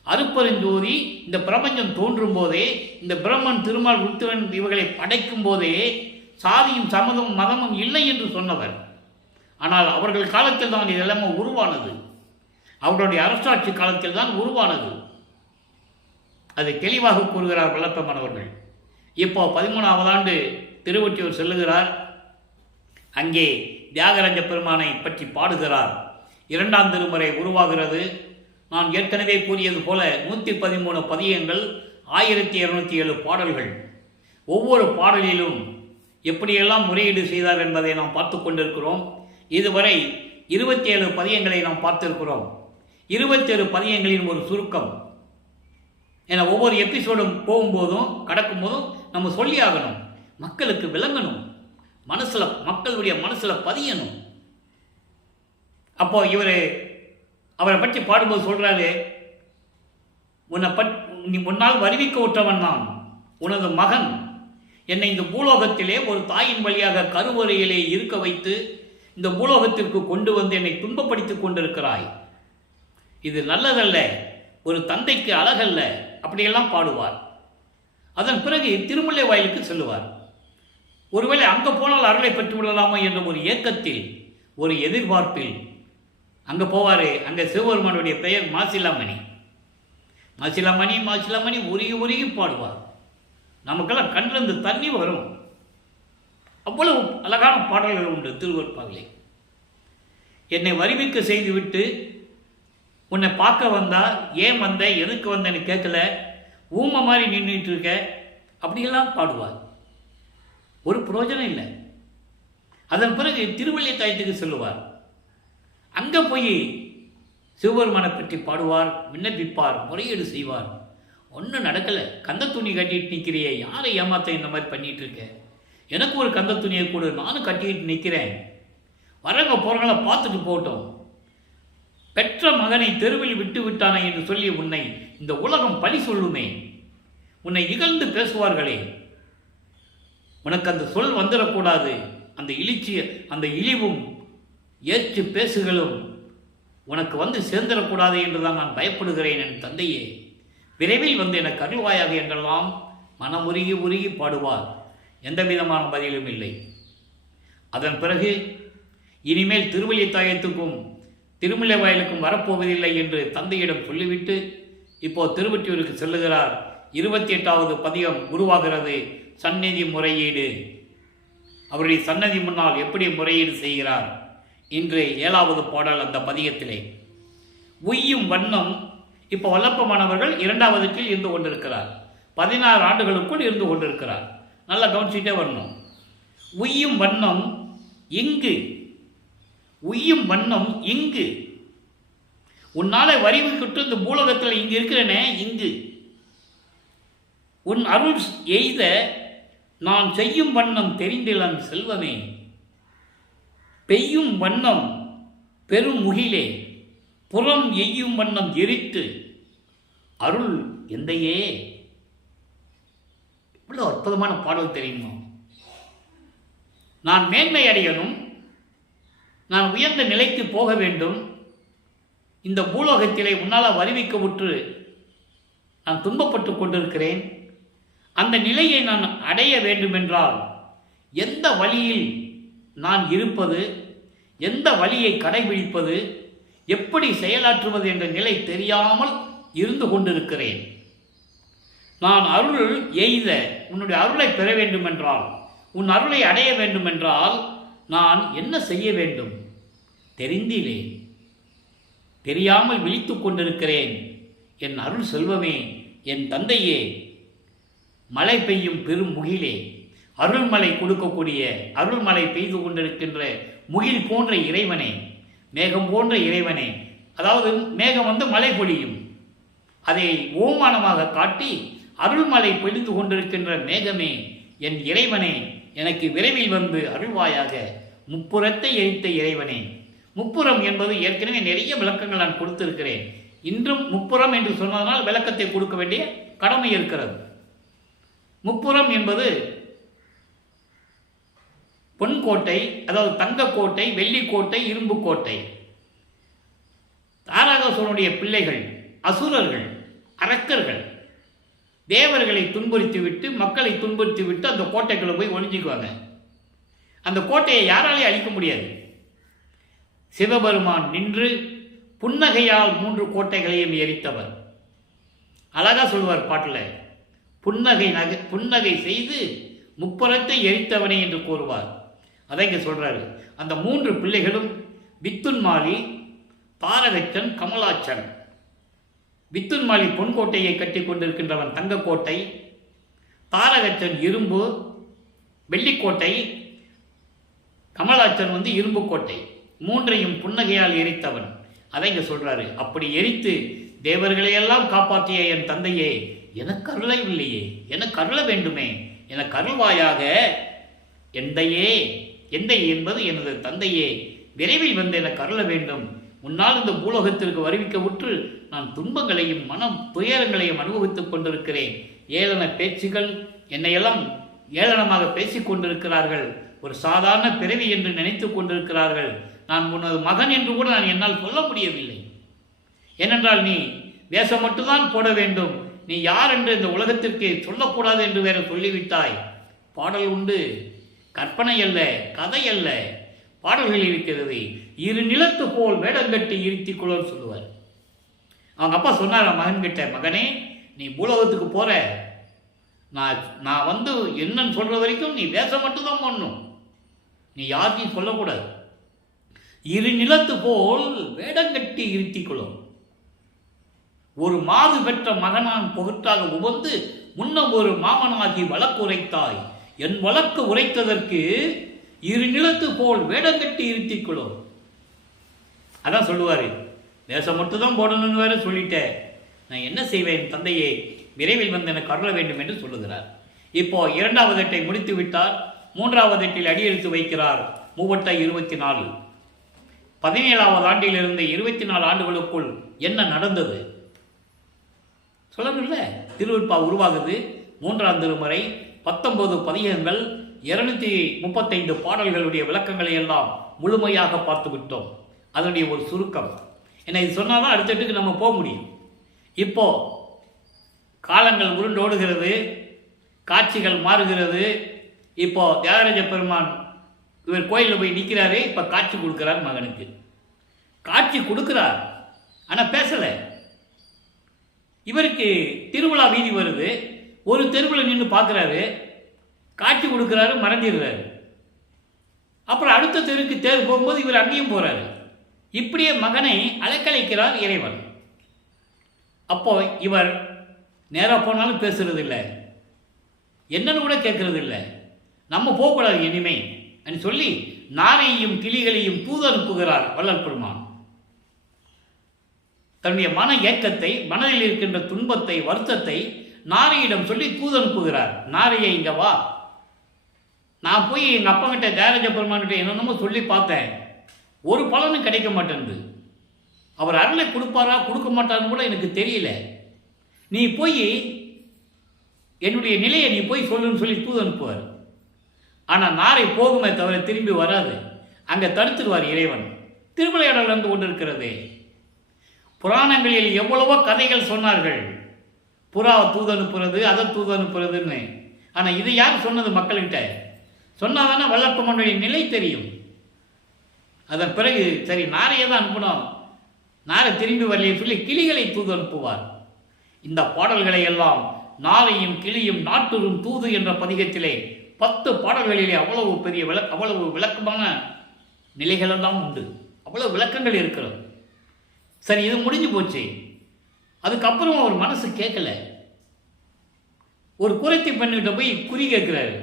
அருப்பெருஞ்சோதி இந்த பிரபஞ்சம் தோன்றும் போதே, இந்த பிரம்மன் திருமால் உத்திரன் இவர்களை படைக்கும் போதே சாதியும் சமதமும் மதமும் இல்லை என்று சொன்னவர். ஆனால் அவர்கள் காலத்தில் தான் இதெல்லாமே உருவானது. அவருடைய அரசாட்சி காலத்தில் தான் உருவானது. அதை தெளிவாக கூறுகிறார் வல்லற்பமானவர்கள். இப்போ 13வது ஆண்டு திருவொற்றியூர் செல்லுகிறார். அங்கே தியாகராஜ பெருமானை பற்றி பாடுகிறார். 2ஆம் திருமுறை உருவாகிறது. நான் ஏற்கனவே கூறியது போல 113 பதியங்கள், 1207 பாடல்கள். ஒவ்வொரு பாடலிலும் எப்படியெல்லாம் முறையீடு செய்தார் என்பதை நாம் பார்த்து கொண்டிருக்கிறோம். இதுவரை 27 பதியங்களை நாம் பார்த்திருக்கிறோம். 27 பதியங்களின் ஒரு சுருக்கம். ஏன்னா ஒவ்வொரு எபிசோடும் போகும்போதும் கடக்கும்போதும் நம்ம சொல்லி ஆகணும், மக்களுக்கு விளங்கணும், மக்களுடைய மனசுல பதியணும். அப்போ அவரை பற்றி பாடும்போது சொல்றாரு, உன்னால் வருவிக்க உற்றவன் நான், உனது மகன். என்னை இந்த பூலோகத்திலே ஒரு தாயின் வழியாக கருவறையிலே இருக்க வைத்து இந்த பூலோகத்திற்கு கொண்டு வந்து என்னை துன்பப்படுத்திக் கொண்டிருக்கிறாய். இது நல்லதல்ல, ஒரு தந்தைக்கு அழகல்ல. அப்படியெல்லாம் பாடுவார். அதன் பிறகு திருமுல்லை வாயிலுக்கு செல்லுவார். ஒருவேளை அங்கே போனால் அருளை பெற்று விடலாமா என்ற ஒரு ஏக்கத்தில், ஒரு எதிர்பார்ப்பில் அங்கே போவார். அங்கே சிவபெருமானுடைய பெயர் மாசிலாமணி. மாசிலாமணி உருகி பாடுவார். நமக்கெல்லாம் கண்ணிலிருந்து தண்ணி வரும். அவ்வளவு அழகான பாடல்கள் உண்டு திருவற்பாவிலே. என்னை வருவிக்க செய்துவிட்டு உன்னை பார்க்க வந்தா, ஏன் வந்த, எதுக்கு வந்தேன்னு கேட்கல, ஊமை மாதிரி நின்றுட்டு இருக்க, அப்படியெல்லாம் பாடுவார். ஒரு பிரயோஜனம் இல்லை. அதன் பிறகு திருவல்லியத்தாயத்துக்கு செல்லுவார். அங்கே போய் சிவபெருமானை பற்றி பாடுவார், விண்ணப்பிப்பார், முறையீடு செய்வார். ஒன்றும் நடக்கலை. கந்த துணி கட்டிட்டு நிற்கிறியே, யாரை ஏமாத்த இந்த மாதிரி பண்ணிட்டு இருக்க, எனக்கு ஒரு கந்த துணியை கொடு, நானும் கட்டிக்கிட்டு நிற்கிறேன், வரவங்க போகிறவங்கள பார்த்துட்டு போட்டோம். பெற்ற மகனை தெருவில் விட்டு விட்டானே என்று சொல்லி உன்னை இந்த உலகம் பழி சொல்லுமே, உன்னை இகழ்ந்து பேசுவார்களே, உனக்கு அந்த சொல் வந்துடக்கூடாது. அந்த இழிவும் ஏற்று பேசுகளும் உனக்கு வந்து சேர்ந்துடக்கூடாது என்றுதான் நான் பயப்படுகிறேன். என் தந்தையே, விரைவில் வந்து எனக்கு அருள்வாயாக என்றெல்லாம் மனமுருகி பாடுவார். எந்த விதமான பதிலும் இல்லை. அதன் பிறகு இனிமேல் திருவல்லியத்தாயத்துக்கும் திருமுல்லை வாயிலுக்கும் வரப்போவதில்லை என்று தந்தையிடம் சொல்லிவிட்டு இப்போ திருவொற்றியூருக்கு செல்லுகிறார். 28வது பதிகம் உருவாகிறது. சந்நிதி முறையீடு. அவருடைய சன்னதி முன்னால் எப்படி முறையீடு செய்கிறார்? இன்று 7வது பாடல் அந்த பதிகத்திலே. உய்யும் வண்ணம் இப்போ வல்லப்பமானவர்கள் 2வது இடத்தில் இருந்து கொண்டிருக்கிறார். 16 ஆண்டுகளுக்குள் இருந்து கொண்டிருக்கிறார். நல்லா கவனிச்சுட்டே வரணும். உய்யும் வண்ணம் இங்கு, உய்யும் வண்ணம் இங்கு, உன்னால வரிவுக்கிட்டு இந்த பூலகத்தில் இங்கு இருக்கிறேனே, இங்கு உன் அருள் எய்த நான் செய்யும் வண்ணம் தெரிந்திலன் செல்வமே, பெய்யும் வண்ணம் பெரும் முகிலே, புறம் எய்யும் வண்ணம் எரித்து அருள் எந்தையே. இவ்வளோ அற்புதமான பாடல் தெரியுமா? நான் மேன்மை அடையணும், நான் உயர்ந்த நிலைக்கு போக வேண்டும், இந்த பூலோகத்திலே உன்னால் வருவிக்க உற்று நான் துன்பப்பட்டு கொண்டிருக்கிறேன். அந்த நிலையை நான் அடைய வேண்டுமென்றால் எந்த வழியில் நான் இருப்பது, எந்த வழியை கடைபிடிப்பது, எப்படி செயலாற்றுவது என்ற நிலை தெரியாமல் இருந்து கொண்டிருக்கிறேன். நான் அருள் எய்த உன்னுடைய அருளை பெற வேண்டுமென்றால், உன் அருளை அடைய வேண்டுமென்றால் நான் என்ன செய்ய வேண்டும் தெரிந்திலேன், தெரியாமல் விழித்து கொண்டிருக்கிறேன். என் அருள் செல்வமே, என் தந்தையே, மழை பெய்யும் பெரும் முகிலே, அருள்மலை கொடுக்கக்கூடிய, அருள்மலை பெய்து கொண்டிருக்கின்ற முகில் போன்ற இறைவனே, மேகம் போன்ற இறைவனே. அதாவது மேகம் மழை பொழியும், அதை ஓமானமாக காட்டி அருள்மலை பொழிந்து கொண்டிருக்கின்ற மேகமே, என் இறைவனே, எனக்கு விரைவில் வந்து அருள்வாயாக. முப்புறத்தை எரித்த இறைவனே. முப்புறம் என்பது ஏற்கனவே நிறைய விளக்கங்கள் நான் கொடுத்திருக்கிறேன். இன்றும் முப்புறம் என்று சொன்னதனால் விளக்கத்தை கொடுக்க வேண்டிய கடமை இருக்கிறது. முப்புறம் என்பது பொன்கோட்டை, அதாவது தங்கக்கோட்டை, வெள்ளிக்கோட்டை, இரும்பு கோட்டை. தாராகாசுரனுடைய பிள்ளைகள் அசுரர்கள், அரக்கர்கள் தேவர்களை துன்புறுத்திவிட்டு, மக்களை துன்புறுத்திவிட்டு அந்த கோட்டைக்குள்ள போய் ஒளிஞ்சிக்குவாங்க. அந்த கோட்டையை யாராலையும் அழிக்க முடியாது. சிவபெருமான் நின்று புன்னகையால் 3 கோட்டைகளையும் எரித்தவர். அழகா சொல்வார் பாட்டில், புன்னகை செய்து முப்புறத்தை எரித்தவனே என்று கூறுவார். அதை இங்கே சொல்றாரு. அந்த 3 பிள்ளைகளும் வித்துன்மாலி, தாரகச்சன், கமலாச்சன். வித்துன்மாலி பொன்கோட்டையை கட்டி கொண்டிருக்கின்றவன் தங்கக்கோட்டை, தாரகச்சன் இரும்பு வெள்ளிக்கோட்டை, கமலாச்சன் இரும்பு கோட்டை. 3ஐயும் புன்னகையால் எரித்தவன். அதை இங்கே சொல்றாரு. அப்படி எரித்து தேவர்களையெல்லாம் காப்பாற்றிய என் தந்தையே, எனக்கு அருளவில்லையே, எனக்கு அருள வேண்டுமே, எனக்கு அருள்வாயாக. எந்தையே, எந்தை என்பது எனது தந்தையே, விரைவில் வந்து எனக்கு அருள வேண்டும். முன்னால் இந்த பூலோகத்திற்கு வருவிக்க உற்று நான் துன்பங்களையும் மனம் துயரங்களையும் அனுபவித்துக் கொண்டிருக்கிறேன். ஏளன பேச்சுகள் என்னையெல்லாம் ஏளனமாக பேசிக் கொண்டிருக்கிறார்கள். ஒரு சாதாரண பிறவி என்று நினைத்து கொண்டிருக்கிறார்கள். நான் உனது மகன் என்று கூட நான் என்னால் சொல்ல முடியவில்லை. ஏனென்றால் நீ வேஷம் மட்டும்தான் போட வேண்டும், நீ யார் என்று இந்த உலகத்திற்கு சொல்லக்கூடாது என்று வேற சொல்லிவிட்டாய். பாடல் உண்டு, கற்பனை அல்ல, கதை அல்ல, பாடல்கள் இருக்கிறது. 2 நிலத்து போல் வேடங்கட்டி இருத்திக்குள்ளோன்னு சொல்லுவார். அவங்க அப்பா சொன்னார் மகன்கிட்ட, மகனே நீ பூலோகத்துக்கு போற, நான் என்னன்னு சொல்ற வரைக்கும் நீ வேஷம் மட்டும்தான் பண்ணணும், நீ யாருக்கும் சொல்லக்கூடாது. 2 நிலத்து போல் வேடங்கட்டி இருத்திக்குள்ளோம். ஒரு மாது பெற்ற மகனான் பொருட்டாக உவந்து முன்னம் ஒரு மாமனாகி வழக்கு உரைத்தாய். என் வழக்கு உரைத்ததற்கு 2 நிலத்து போல் வேடங்கட்டி இருத்திக்குள்ளோம். அதான் சொல்லுவாரு, வேஷம் மட்டும்தான் போடணும்னு வேற சொல்லிட்டேன், நான் என்ன செய்வேன் தந்தையே, விரைவில் வந்து எனக்கு அருள வேண்டும் என்று சொல்லுகிறார். இப்போ 2வது எட்டை முடித்து விட்டார். 3வது எட்டில் அடியெடுத்து வைக்கிறார். 24. 17வது ஆண்டிலிருந்து 24 ஆண்டுகளுக்குள் என்ன நடந்தது சொல்லணும்ல. திருவிற்பா உருவாகுது. 3ஆம் திருமுறை, 19 பதிகங்கள், 235 பாடல்களுடைய விளக்கங்களை எல்லாம் முழுமையாக பார்த்து விட்டோம். அதனுடைய ஒரு சுருக்கம் என்ன, இது சொன்னால்தான் அடுத்தட்டுக்கு நம்ம போக முடியும். இப்போ காலங்கள் உருண்டோடுகிறது, காட்சிகள் மாறுகிறது. இப்போ தியாகராஜ பெருமான் இவர் கோயிலில் போய் நிற்கிறாரு. இப்போ காட்சி கொடுக்கிறார் மகனுக்கு. காட்சி கொடுக்கிறார், ஆனால் பேசலை. இவருக்கு திருவிழா வீதி வருது, ஒரு தெருவில் நின்று பார்க்குறாரு, காட்சி கொடுக்குறாரு, மறைஞ்சிடுறாரு. அப்புறம் அடுத்த தெருக்கு தேர் போகும்போது இவர் அங்கேயும் போகிறாரு. இப்படியே மகனை அலைக்கழிக்கிறார் இறைவன். அப்போ இவர் நேராக போனாலும் பேசுறது இல்லை, என்னன்னு கூட கேட்கறது இல்லை. நம்ம போகக்கூடாது இனிமே அப்படின்னு சொல்லி நாரையும் கிளிகளையும் தூது அனுப்புகிறார் வள்ளல் பெருமான். தன்னுடைய மன ஏக்கத்தை, மனதில் இருக்கின்ற துன்பத்தை, வருத்தத்தை நாரையிடம் சொல்லி தூது அனுப்புகிறார். நாரையை இங்க வா, நான் போய் எங்கள் அப்பா கிட்ட தேரஜ பெருமான்கிட்ட என்னென்னமோ சொல்லி பார்த்தேன், ஒரு பலனும் கிடைக்க மாட்டேங்குது. அவர் அருளை கொடுப்பாரா கொடுக்க மாட்டாருன்னு கூட எனக்கு தெரியல. நீ போய் என்னுடைய நிலையை நீ போய் சொல்லுன்னு சொல்லி தூது அனுப்புவார். ஆனால் நாரை போகுமே தவிர திரும்பி வராது. அங்கே தடுத்துடுவார் இறைவன். திருமலையாடல் வந்து கொண்டிருக்கிறது. புராணங்களில் எவ்வளவோ கதைகள் சொன்னார்கள், புறா தூது அனுப்புறது, அதை தூது அனுப்புறதுன்னு. ஆனால் இது யார் சொன்னது? மக்கள்கிட்ட சொன்னாதானே வல்லப்பமனுடைய நிலை தெரியும். அதன் பிறகு சரி நாரையை தான் அனுப்பணும், நாரை திரும்பி வரலையே சொல்லி கிளிகளை தூது அனுப்புவார். இந்த பாடல்களை எல்லாம் நாரையும் கிளியும் நாட்டுறும் தூது என்ற பதிகத்திலே 10 பாடல்களிலே அவ்வளவு பெரிய அவ்வளவு விளக்கமான நிலைகளெல்லாம் உண்டு, அவ்வளவு விளக்கங்கள் இருக்கிறது. சரி, இது முடிஞ்சு போச்சு. அதுக்கப்புறம் அவர் மனசு கேட்கல. ஒரு குறைத்தி பெண்ணிட்ட போய் குறி கேட்கிறாரு.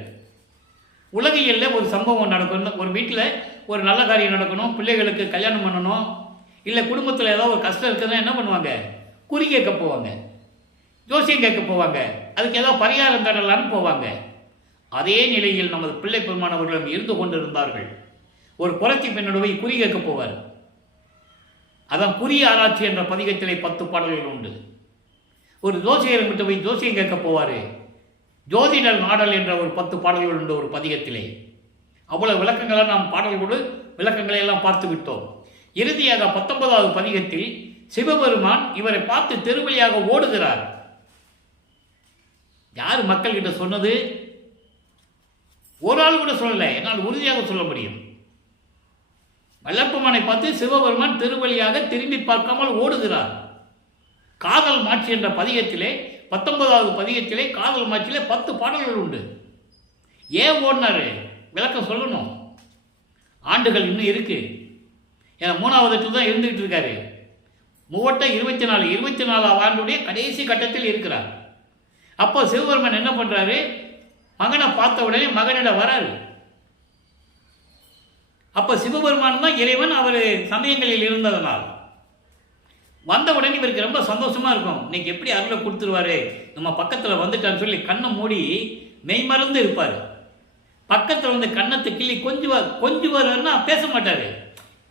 உலகையில் ஒரு சம்பவம் நடக்கணும், ஒரு வீட்டில் ஒரு நல்ல காரியம் நடக்கணும், பிள்ளைகளுக்கு கல்யாணம் பண்ணணும், இல்லை குடும்பத்தில் ஏதாவது ஒரு கஷ்டம் இருக்குதுன்னா என்ன பண்ணுவாங்க? குறி கேட்க போவாங்க, ஜோசியம் கேட்க போவாங்க, அதுக்கு ஏதாவது பரிகாரம் தரலான்னு போவாங்க. அதே நிலையில் நமது பிள்ளை பெருமானவர்களும் இருந்து கொண்டிருந்தார்கள். ஒரு குறைத்தி பெண்ணோட போய் குறி கேட்க போவார். அதான் குறி ஆராய்ச்சி என்ற பதிகத்திலே 10 பாடல்கள் உண்டு. ஒரு ஜோசியர்கிட்ட போய் ஜோசியம் கேட்க போவார். ஜோதிடர் நாடல் என்ற ஒரு 10 பாடல்கள் உண்டு ஒரு பதிகத்திலே. அவ்வளவு விளக்கங்களை நாம் பாடல்களோடு விளக்கங்களை எல்லாம் பார்த்து விட்டோம். இறுதியாக 19வது பதிகத்தில் சிவபெருமான் இவரை பார்த்து தெருவழியாக ஓடுகிறார். யார் மக்கள்கிட்ட சொன்னது? ஒரு ஆள் கூட சொல்லலை, என்னால் உறுதியாக சொல்ல முடியும். வல்லப்பெருமானை பார்த்து சிவபெருமான் திருவழியாக திரும்பி பார்க்காமல் ஓடுகிறார். காதல் மாட்சி என்ற பதிகத்திலே 19வது பதிகத்திலே காதல் மாட்சியிலே 10 பாடல்கள் உண்டு. ஏன் ஓடினாரு? விளக்கம் சொல்லணும். ஆண்டுகள் இன்னும் இருக்கு. ஏன்னா 3வது தான் இருந்துகிட்டு இருக்காரு. மூவட்ட 24 ஆண்டுடைய கடைசி கட்டத்தில் இருக்கிறார். அப்போ சிவபெருமான் என்ன பண்றாரு? மகனை பார்த்த உடனே மகனிடம் வராரு. அப்போ சிவபெருமான் தான் இறைவன், அவர் சமயங்களில் இருந்ததனால் வந்த உடனே இவருக்கு ரொம்ப சந்தோஷமா இருக்கும். இன்னைக்கு எப்படி அருளை கொடுத்துருவாரு, நம்ம பக்கத்தில் வந்துட்டான்னு சொல்லி கண்ணை மூடி மெய்மறந்து இருப்பார். பக்கத்தில் வந்து கண்ணத்தை கிள்ளி கொஞ்சுவாருன்னா பேச மாட்டார்.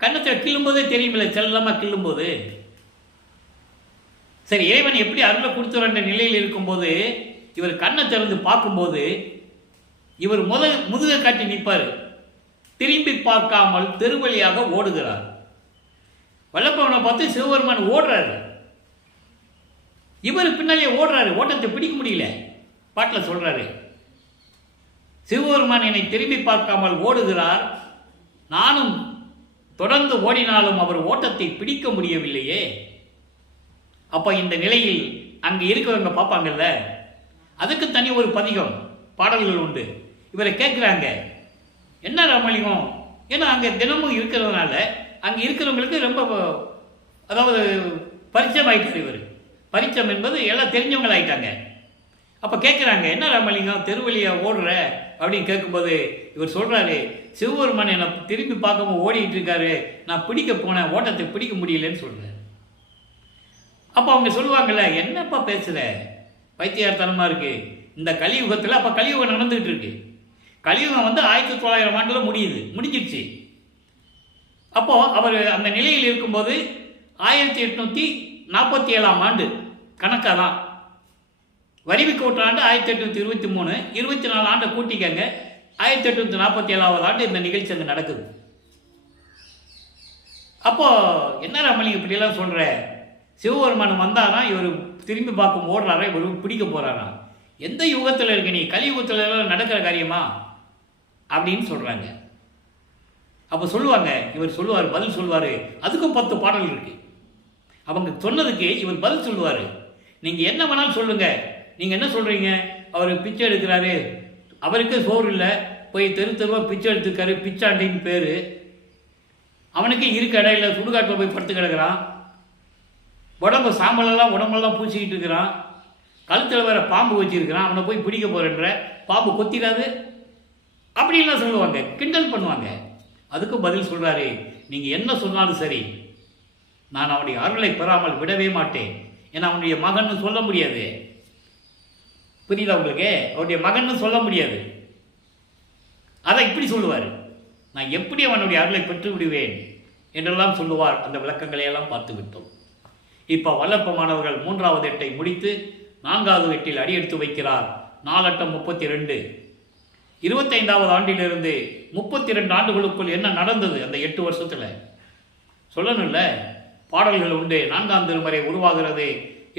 கண்ணத்தில் கிள்ளும்போதே தெரியுமில்ல, செல்லமாக கிள்ளும்போது. சரி, இறைவன் எப்படி அருளை கொடுத்துருன்ற நிலையில் இருக்கும்போது இவர் கண்ணை திறந்து பார்க்கும்போது இவர் முதுகை காட்டி நிற்பார். திரும்பி பார்க்காமல் தெருவழியாக ஓடுகிறார். வல்லப்பெருமானை பார்த்து சிவபெருமான் ஓடுறாரு. இவர் பின்னாலே ஓடுறாரு. ஓட்டத்தை பிடிக்க முடியல. பாட்டில் சொல்றாரு, சிவபெருமான் என்னை திரும்பி பார்க்காமல் ஓடுகிறார், நானும் தொடர்ந்து ஓடினாலும் அவர் ஓட்டத்தை பிடிக்க முடியவில்லையே. அப்போ இந்த நிலையில் அங்கே இருக்கிறவங்க பார்ப்பாங்கல்ல, அதுக்கு தனி ஒரு பதிகம் பாடல்கள் உண்டு. இவரை கேட்குறாங்க, என்ன ராமலிங்கம்? ஏன்னா அங்கே தினமும் இருக்கிறதுனால அங்கே இருக்கிறவங்களுக்கு ரொம்ப, அதாவது பரிச்சயம் ஆகிட்டார் இவர். பரிச்சயம் என்பது எல்லாம் தெரிஞ்சவங்க ஆகிட்டாங்க. அப்போ கேட்குறாங்க, என்ன ராமலிங்கம் தெருவழியாக ஓடுற அப்படின்னு கேட்கும்போது இவர் சொல்கிறாரு, சிவபெருமான் என்னை திரும்பி பார்க்காம ஓடிக்கிட்டு இருக்காரு, நான் பிடிக்க போனேன், ஓட்டத்தை பிடிக்க முடியலன்னு சொல்கிறேன். அப்போ அவங்க சொல்லுவாங்கள்ல, என்னப்பா பேசுகிற, பைத்தியார்த்தனமாக இருக்குது இந்த கலியுகத்தில். அப்போ கலியுகம் நடந்துகிட்டு இருக்கு. கலியுகம் வந்து 1900 ஆண்டில் முடிஞ்சிடுச்சு. அப்போது அவர் அந்த நிலையில் இருக்கும்போது 1847 ஆண்டு கணக்காக தான். வரிவிக்கு ஆண்டு 1823, 24 ஆண்டை கூட்டிக்கங்க, 1847 ஆண்டு இந்த நிகழ்ச்சி அங்கே நடக்குது. அப்போது என்ன ராமலிங்கம் இப்படியெல்லாம் சொல்கிற, சிவபெருமான் வந்தாரா, இவர் திரும்பி பார்க்கும் ஓடுறாரா, இவர் பிடிக்க போகிறாரா? எந்த யுகத்தில் இருக்க நீ? கலியுகத்தில் நடக்கிற காரியமா அப்படின்னு சொல்கிறாங்க. அப்போ சொல்லுவாங்க, இவர் சொல்லுவார், பதில் சொல்லுவார். அதுக்கும் 10 பாடல் இருக்கு. அவங்க சொன்னதுக்கு இவர் பதில் சொல்லுவார். நீங்கள் என்ன வேணாலும் சொல்லுங்கள், நீங்கள் என்ன சொல்கிறீங்க? அவர் பிச்சை எடுக்கிறாரு, அவருக்கு சோறு இல்லை, போய் தெருவாக பிச்சை எடுத்துக்காரு, பிச்சாண்டின்னு பேர். அவனுக்கு இருக்க இடம் இல்லை, சுடுகாட்டில் போய் படுத்து கிடக்கிறான். உடம்பு சாம்பலெல்லாம் உடம்பெல்லாம் பூச்சிக்கிட்டு இருக்கிறான், கழுத்தில் வேற பாம்பு வச்சிருக்கிறான், அவனை போய் பிடிக்க போறேன்ற, பாம்பு கொத்திடாது அப்படின்லாம் சொல்லுவாங்க, கிண்டல் பண்ணுவாங்க. அதுக்கு பதில் சொல்றாரு, நீங்க என்ன சொன்னாலும் சரி, நான் அவனுடைய அருளை பெறாமல் விடவே மாட்டேன். ஏன்னா அவனுடைய மகன் சொல்ல முடியாது. புரியுதா உங்களுக்கு? அவருடைய மகன் சொல்ல முடியாது. அதை இப்படி சொல்லுவார், நான் எப்படி அவனுடைய அருளை பெற்று விடுவேன் என்றெல்லாம் சொல்லுவார். அந்த விளக்கங்களை எல்லாம் பார்த்து விட்டோம். இப்போ வல்லப்பமானவர்கள் 3வது எட்டை முடித்து 4வது எட்டில் அடி எடுத்து வைக்கிறார். 4 32. 25வது ஆண்டிலிருந்து 32 ஆண்டுகளுக்குள் என்ன நடந்தது அந்த 8 வருஷத்தில் சொல்லணும்ல. பாடல்கள் உண்டு. 4ஆம் திருமுறை உருவாகிறது.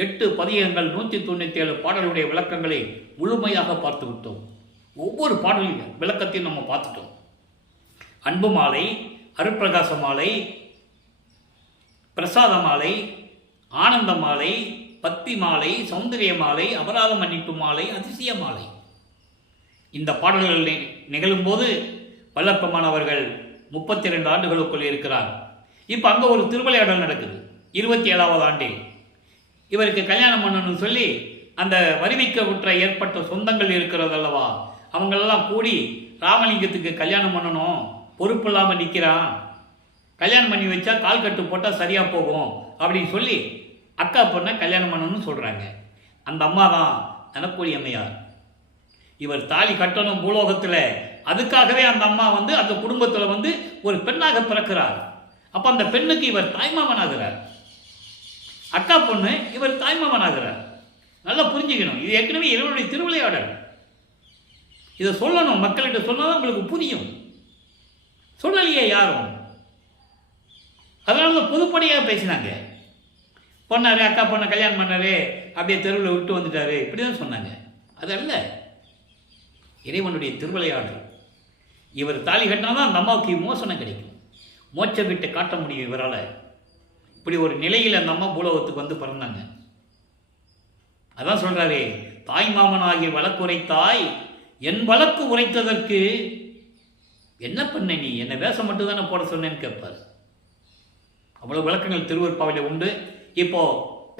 8 பதிகங்கள், 197 பாடலுடைய விளக்கங்களை முழுமையாக பார்த்து விட்டோம். ஒவ்வொரு பாடலின் விளக்கத்தையும் நம்ம பார்த்துட்டோம். அன்பு மாலை, அருட்பிரகாச மாலை, பிரசாத மாலை, ஆனந்த மாலை, பக்தி மாலை, சௌந்தரிய மாலை, அபராத மன்னிப்பு மாலை, அதிசய மாலை. இந்த பாடல்கள் நிகழும்போது வல்லப்பமானவர்கள் 32 ஆண்டுகளுக்குள் இருக்கிறார். இப்போ அங்கே ஒரு திருவிளையாடல் நடக்குது. 27வது ஆண்டில் இவருக்கு கல்யாணம் பண்ணணும்னு சொல்லி அந்த வரிவிக்க உற்ற ஏற்பட்ட சொந்தங்கள் இருக்கிறது அல்லவா, அவங்களெல்லாம் கூடி ராமலிங்கத்துக்கு கல்யாணம் பண்ணணும், பொறுப்பு இல்லாமல் நிற்கிறான், கல்யாணம் பண்ணி வச்சா கால் கட்டு போட்டால் சரியாக போகும் அப்படின்னு சொல்லி அக்கா பொண்ணை கல்யாணம் பண்ணணும்னு சொல்கிறாங்க. அந்த அம்மா தான் தனக்கூலி அம்மையார். இவர் தாலி கட்டணும் பூலோகத்தில், அதுக்காகவே அந்த அம்மா அந்த குடும்பத்தில் ஒரு பெண்ணாக பிறக்கிறார். அப்போ அந்த பெண்ணுக்கு இவர் தாய்மாமனாகிறார். அக்கா பொண்ணு இவர் தாய்மாமனாகிறார். நல்லா புரிஞ்சுக்கணும். இது ஏற்கனவே இறைவனுடைய திருவிளையாடல். இதை சொல்லணும், மக்கள்கிட்ட சொன்னால் உங்களுக்கு புரியும். சொல்லலையே யாரும். அதனால பொதுப்படியாக பேசினாங்க. பொண்ணாரு, அக்கா பொண்ணை கல்யாணம் பண்ணாரு, அப்படியே தெருவில் விட்டு வந்துட்டாரு, இப்படி தான் சொன்னாங்க. அதல்ல இறைவனுடைய திருவிளையாடல். இவர் தாலி கட்டினாதான் அந்த அம்மாவுக்கு மோசனம் கிடைக்கும், மோட்ச வீட்டை காட்ட முடியும் இவரால். இப்படி ஒரு நிலையில் அந்த அம்மா பூலோகத்துக்கு பிறந்தாங்க. அதான் சொல்றாரு, தாய் மாமனாகிய வழக்கு உரைத்தாய், என் வழக்கு உரைத்ததற்கு என்ன பண்ண நீ, என்னை வேஷம் மட்டும் தானே போட சொன்னேன்னு கேட்பார். அவ்வளவு விளக்கங்கள் திருவருட்பாவையில் உண்டு. இப்போ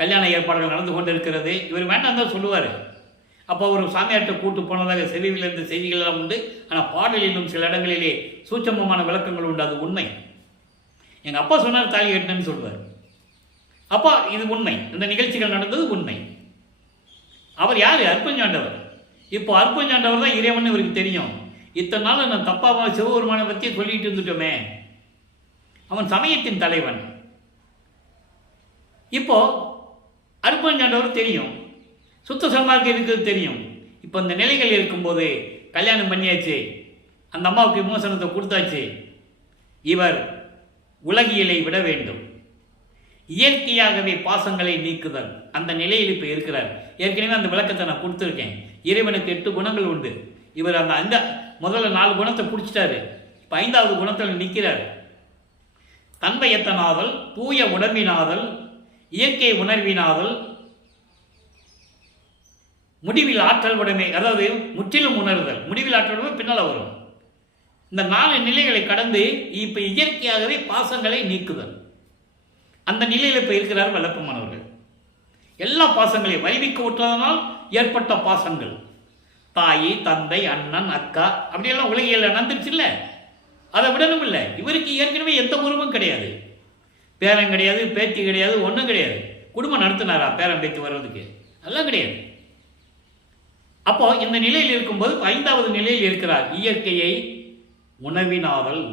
கல்யாண ஏற்பாடுகள் நடந்து கொண்டு இருக்கிறது. இவர் வேண்டாம் தான் சொல்லுவார். அப்போ ஒரு சாமியார்கிட்ட கூட்டு போனதாக செவியில் இருந்த செய்திகள் எல்லாம் உண்டு. ஆனால் பாடலிலும் சில இடங்களிலே சூட்சமமான விளக்கங்கள் உண்டு. அது உண்மை. எங்கள் அப்பா சொன்னார் தாலி கட்டினேன்னு சொல்வார். அப்பா இது உண்மை, இந்த நிகழ்ச்சிகள் நடந்தது உண்மை. அவர் யார்? அற்பஞ்சாண்டவர். இப்போ அற்பஞ்சாண்டவர் தான் இறைவன் இவருக்கு தெரியும். இத்தனை நாள் நான் தப்பாக சிவபெருமானை பற்றி சொல்லிட்டு இருந்துட்டோமே. அவன் சமயத்தின் தலைவன். இப்போ அற்பஞ்சாண்டவர் தெரியும், சுத்த சன்மார்க்கம் இருக்கிறது தெரியும். இப்போ இந்த நிலைகள் இருக்கும்போது கல்யாணம் பண்ணியாச்சு, அந்த அம்மாவுக்கு விமோசனத்தை கொடுத்தாச்சு. இவர் உலகியலை விட வேண்டும், இயற்கையாகவே பாசங்களை நீக்குதல், அந்த நிலையில் இப்போ இருக்கிறார். ஏற்கனவே அந்த விளக்கத்தை நான் கொடுத்துருக்கேன். இறைவனுக்கு 8 குணங்கள் உண்டு. இவர் அந்த முதல்ல 4 குணத்தை பிடிச்சிட்டாரு. இப்போ 5வது குணத்தில் நிற்கிறார். தன்மையத்தனாதல், தூய உடம்பினாதல், இயற்கை உணர்வினாதல், முடிவில் ஆற்றல் உடைமை, அதாவது முற்றிலும் உணர்தல். முடிவில் ஆற்றல் உடைமை பின்னால் வரும். இந்த 4 நிலைகளை கடந்து இப்போ இயற்கையாகவே பாசங்களை நீக்குதல், அந்த நிலையில் இப்போ இருக்கிறார் வல்லப்பமானவர்கள். எல்லா பாசங்களையும் வைவிக்க விட்டதனால் ஏற்பட்ட பாசங்கள், தாய், தந்தை, அண்ணன், அக்கா, அப்படியெல்லாம் உலகியல் நடந்துருச்சு இல்லை, அதை விடணும் இல்லை. இவருக்கு ஏற்கனவே எந்த உறவும் கிடையாது, பேரன் கிடையாது, பேத்தி கிடையாது, ஒன்றும் கிடையாது. குடும்பம் நடத்தினாரா பேரன் பேத்தி வர்றதுக்கு? அதெல்லாம் கிடையாது. அப்போ இந்த நிலையில் இருக்கும்போது 5வது நிலையில் இருக்கிறார். இயற்கையை உணவினாதல்,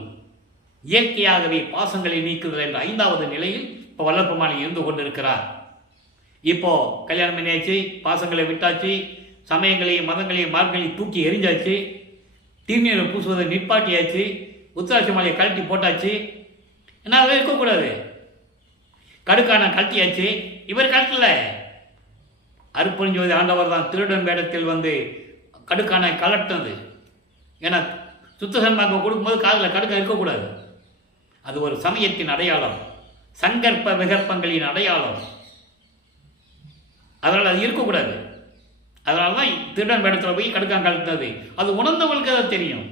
இயற்கையாகவே பாசங்களை நீக்குதல் என்ற 5வது நிலையில் இப்போ வல்லப்பமானி இருந்து கொண்டிருக்கிறார். இப்போ கல்யாணம் பண்ணியாச்சு, பாசங்களை விட்டாச்சு, சமயங்களையும் மதங்களையும் மார்க்கங்களையும் தூக்கி எரிஞ்சாச்சு, தீநீரை பூசுவதை நிற்பாட்டியாச்சு, உத்திராட்ச மாலையை கழட்டி போட்டாச்சு. ஏன்னா அதை இருக்கக்கூடாது. கடுக்கான கழட்டியாச்சு. இவர் கழட்டல, அருப்பெருஞ்சோதி ஆண்டவர் தான் திருடன் வேடத்தில் கடுக்கான கலட்டினது. ஏன்னா சுத்த சன்மார்க்கம் கொடுக்கும்போது காதில் கடுக்க இருக்கக்கூடாது. அது ஒரு சமயத்தின் அடையாளம், சங்கற்ப விகற்பங்களின் அடையாளம். அதனால் அது இருக்கக்கூடாது. அதனால தான் திருடன் வேடத்தில் போய் கடுக்கான் கலட்டினது. அது உணர்ந்தவங்களுக்கு அதை தெரியும்.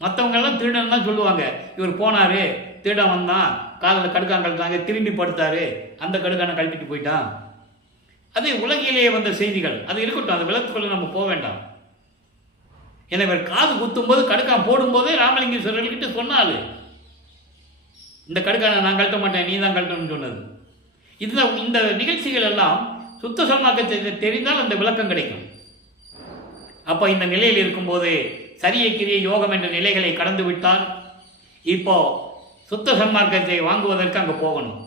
மற்றவங்கெல்லாம் திருடன் தான் சொல்லுவாங்க. இவர் போனார், திருடன் வந்தான், காதில் கடுக்கான் கழட்டாங்க, திரும்பி படுத்தாரு, அந்த கடுக்கான கழட்டிட்டு போயிட்டான். அது உலகிலேயே வந்த செய்திகள். அது இருக்கட்டும், அந்த விளக்குக்குள்ள நம்ம போக வேண்டாம். எனவே காது குத்தும்போது கடுக்கான் போடும்போதே ராமலிங்கேஸ்வரர்கிட்ட சொன்னாலு, இந்த கடுக்கான நான் கழட்ட மாட்டேன், நீ தான் கழட்டணும்னு சொன்னது. இதுதான் இந்த நிகழ்ச்சிகள் எல்லாம் சுத்த சன்மார்க்கத்தை தெரிந்தால் அந்த விளக்கம் கிடைக்கும். அப்போ இந்த நிலையில் இருக்கும்போது சரிய கிரிய யோகம் என்ற நிலைகளை கடந்து விட்டால் இப்போ சுத்த சன்மார்க்கத்தை வாங்குவதற்கு அங்கே போகணும்.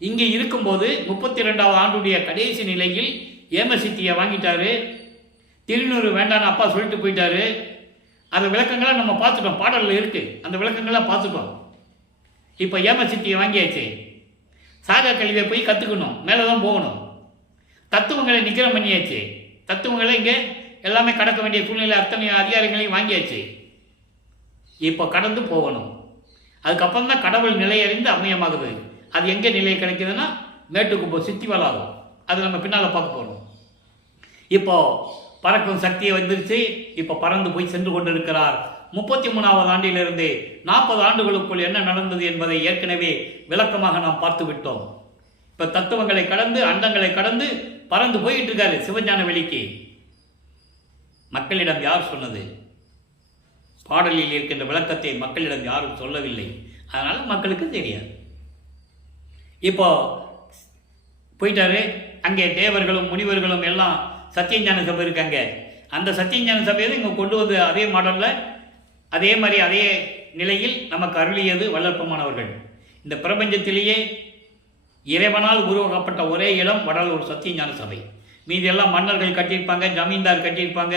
இங்கே இருக்கும்போது 32வது ஆண்டுடைய கடைசி நிலையில் ஏமசித்தியை வாங்கிட்டாரு. திருநூறு வேண்டான்னு அப்பா சொல்லிட்டு போயிட்டாரு. அந்த விளக்கங்களை நம்ம பார்த்துட்டோம், பாடலில் இருக்குது, அந்த விளக்கங்கள்லாம் பார்த்துட்டோம். இப்போ ஏமசித்தியை வாங்கியாச்சு. சாகா கல்வியை போய் கற்றுக்கணும், மேலே தான் போகணும். தத்துவங்களை நிகரம் பண்ணியாச்சு. தத்துவங்களை இங்கே எல்லாமே கடக்க வேண்டிய சூழ்நிலை அத்தனை அதிகாரங்களையும் வாங்கியாச்சு. இப்போ கடந்து போகணும். அதுக்கப்புறம் தான் கடவுள் நிலையறிந்து அம்மையமாகுது. அது எங்கே நிலை கிடைக்குதுன்னா மேட்டுக்குப்போ சித்தி வளாகம். அது நம்ம பின்னால் பார்க்க போகிறோம். இப்போ பறக்கும் சக்தியை வந்துருச்சு. இப்போ பறந்து போய் சென்று கொண்டிருக்கிறார். 33வது ஆண்டிலிருந்து 40 ஆண்டுகளுக்குள் என்ன நடந்தது என்பதை ஏற்கனவே விளக்கமாக நாம் பார்த்து விட்டோம். இப்போ தத்துவங்களை கடந்து அண்டங்களை கடந்து பறந்து போயிட்டு இருக்காரு சிவஞான வெளிக்கு. மக்களிடம் யார் சொன்னது? பாடலில் இருக்கின்ற விளக்கத்தை மக்களிடம் யாரும் சொல்லவில்லை. அதனால் மக்களுக்கு தெரியாது. இப்போ போயிட்டாரு. அங்கே தேவர்களும் முனிவர்களும் எல்லாம் சத்தியஞான சபை இருக்காங்க. அந்த சத்தியஞான சபையை இங்கே கொண்டு வந்து அதே மாடலில் அதே மாதிரி அதே நிலையில் நமக்கு அருளியது வள்ளற்பமானவர்கள். இந்த பிரபஞ்சத்திலேயே இறைவனால் உருவாக்கப்பட்ட ஒரே இடம் வடலூர் சத்தியஞான சபை. மீதி எல்லாம் மன்னர்கள் கட்டியிருப்பாங்க, ஜமீன்தார் கட்டியிருப்பாங்க,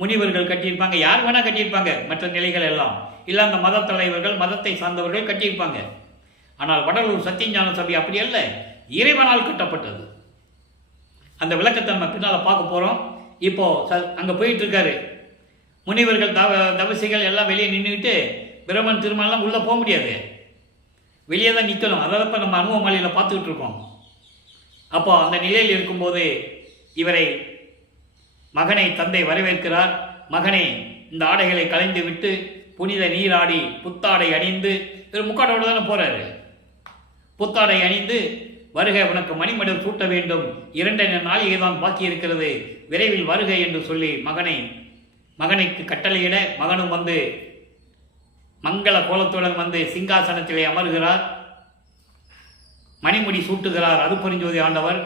முனிவர்கள் கட்டியிருப்பாங்க, யார் வேணால் கட்டியிருப்பாங்க. மற்ற நிலைகள் எல்லாம் இல்லை, அந்த மத தலைவர்கள் மதத்தை சார்ந்தவர்கள் கட்டியிருப்பாங்க. ஆனால் வடலூர் சத்தியஞான சபை அப்படி அல்ல, இறைவனால் கட்டப்பட்டது. அந்த விளக்கத்தை நம்ம பின்னால் பார்க்க போகிறோம். இப்போது அங்கே போயிட்டு இருக்காரு. முனிவர்கள் தவசிகள் எல்லாம் வெளியே நின்றுக்கிட்டு பிரம்மன் திருமணம்லாம் உள்ளே போக முடியாது, வெளியே தான் நிற்கணும். அதாவது இப்போ நம்ம அனுபவ மலையில் பார்த்துக்கிட்டு இருக்கோம். அப்போ அந்த நிலையில் இருக்கும்போது இவரை மகனை தந்தை வரவேற்கிறார். மகனை இந்த ஆடைகளை களைந்து விட்டு புனித நீராடி புத்தாடை அணிந்து, இவர் முக்காடோடு தானே போகிறாரு, புத்தாடை அணிந்து வருகை, உனக்கு மணிமடல் சூட்ட வேண்டும், 2 நாளிகை தான் பாக்கி இருக்கிறது, விரைவில் வருகை என்று சொல்லி மகனுக்கு கட்டளையிட மகனும் வந்து மங்கள கோலத்துடன் வந்து சிங்காசனத்திலே அமர்கிறார். மணிமுடி சூட்டுகிறார் அருப்பெருஞ்சோதி ஆண்டவர்.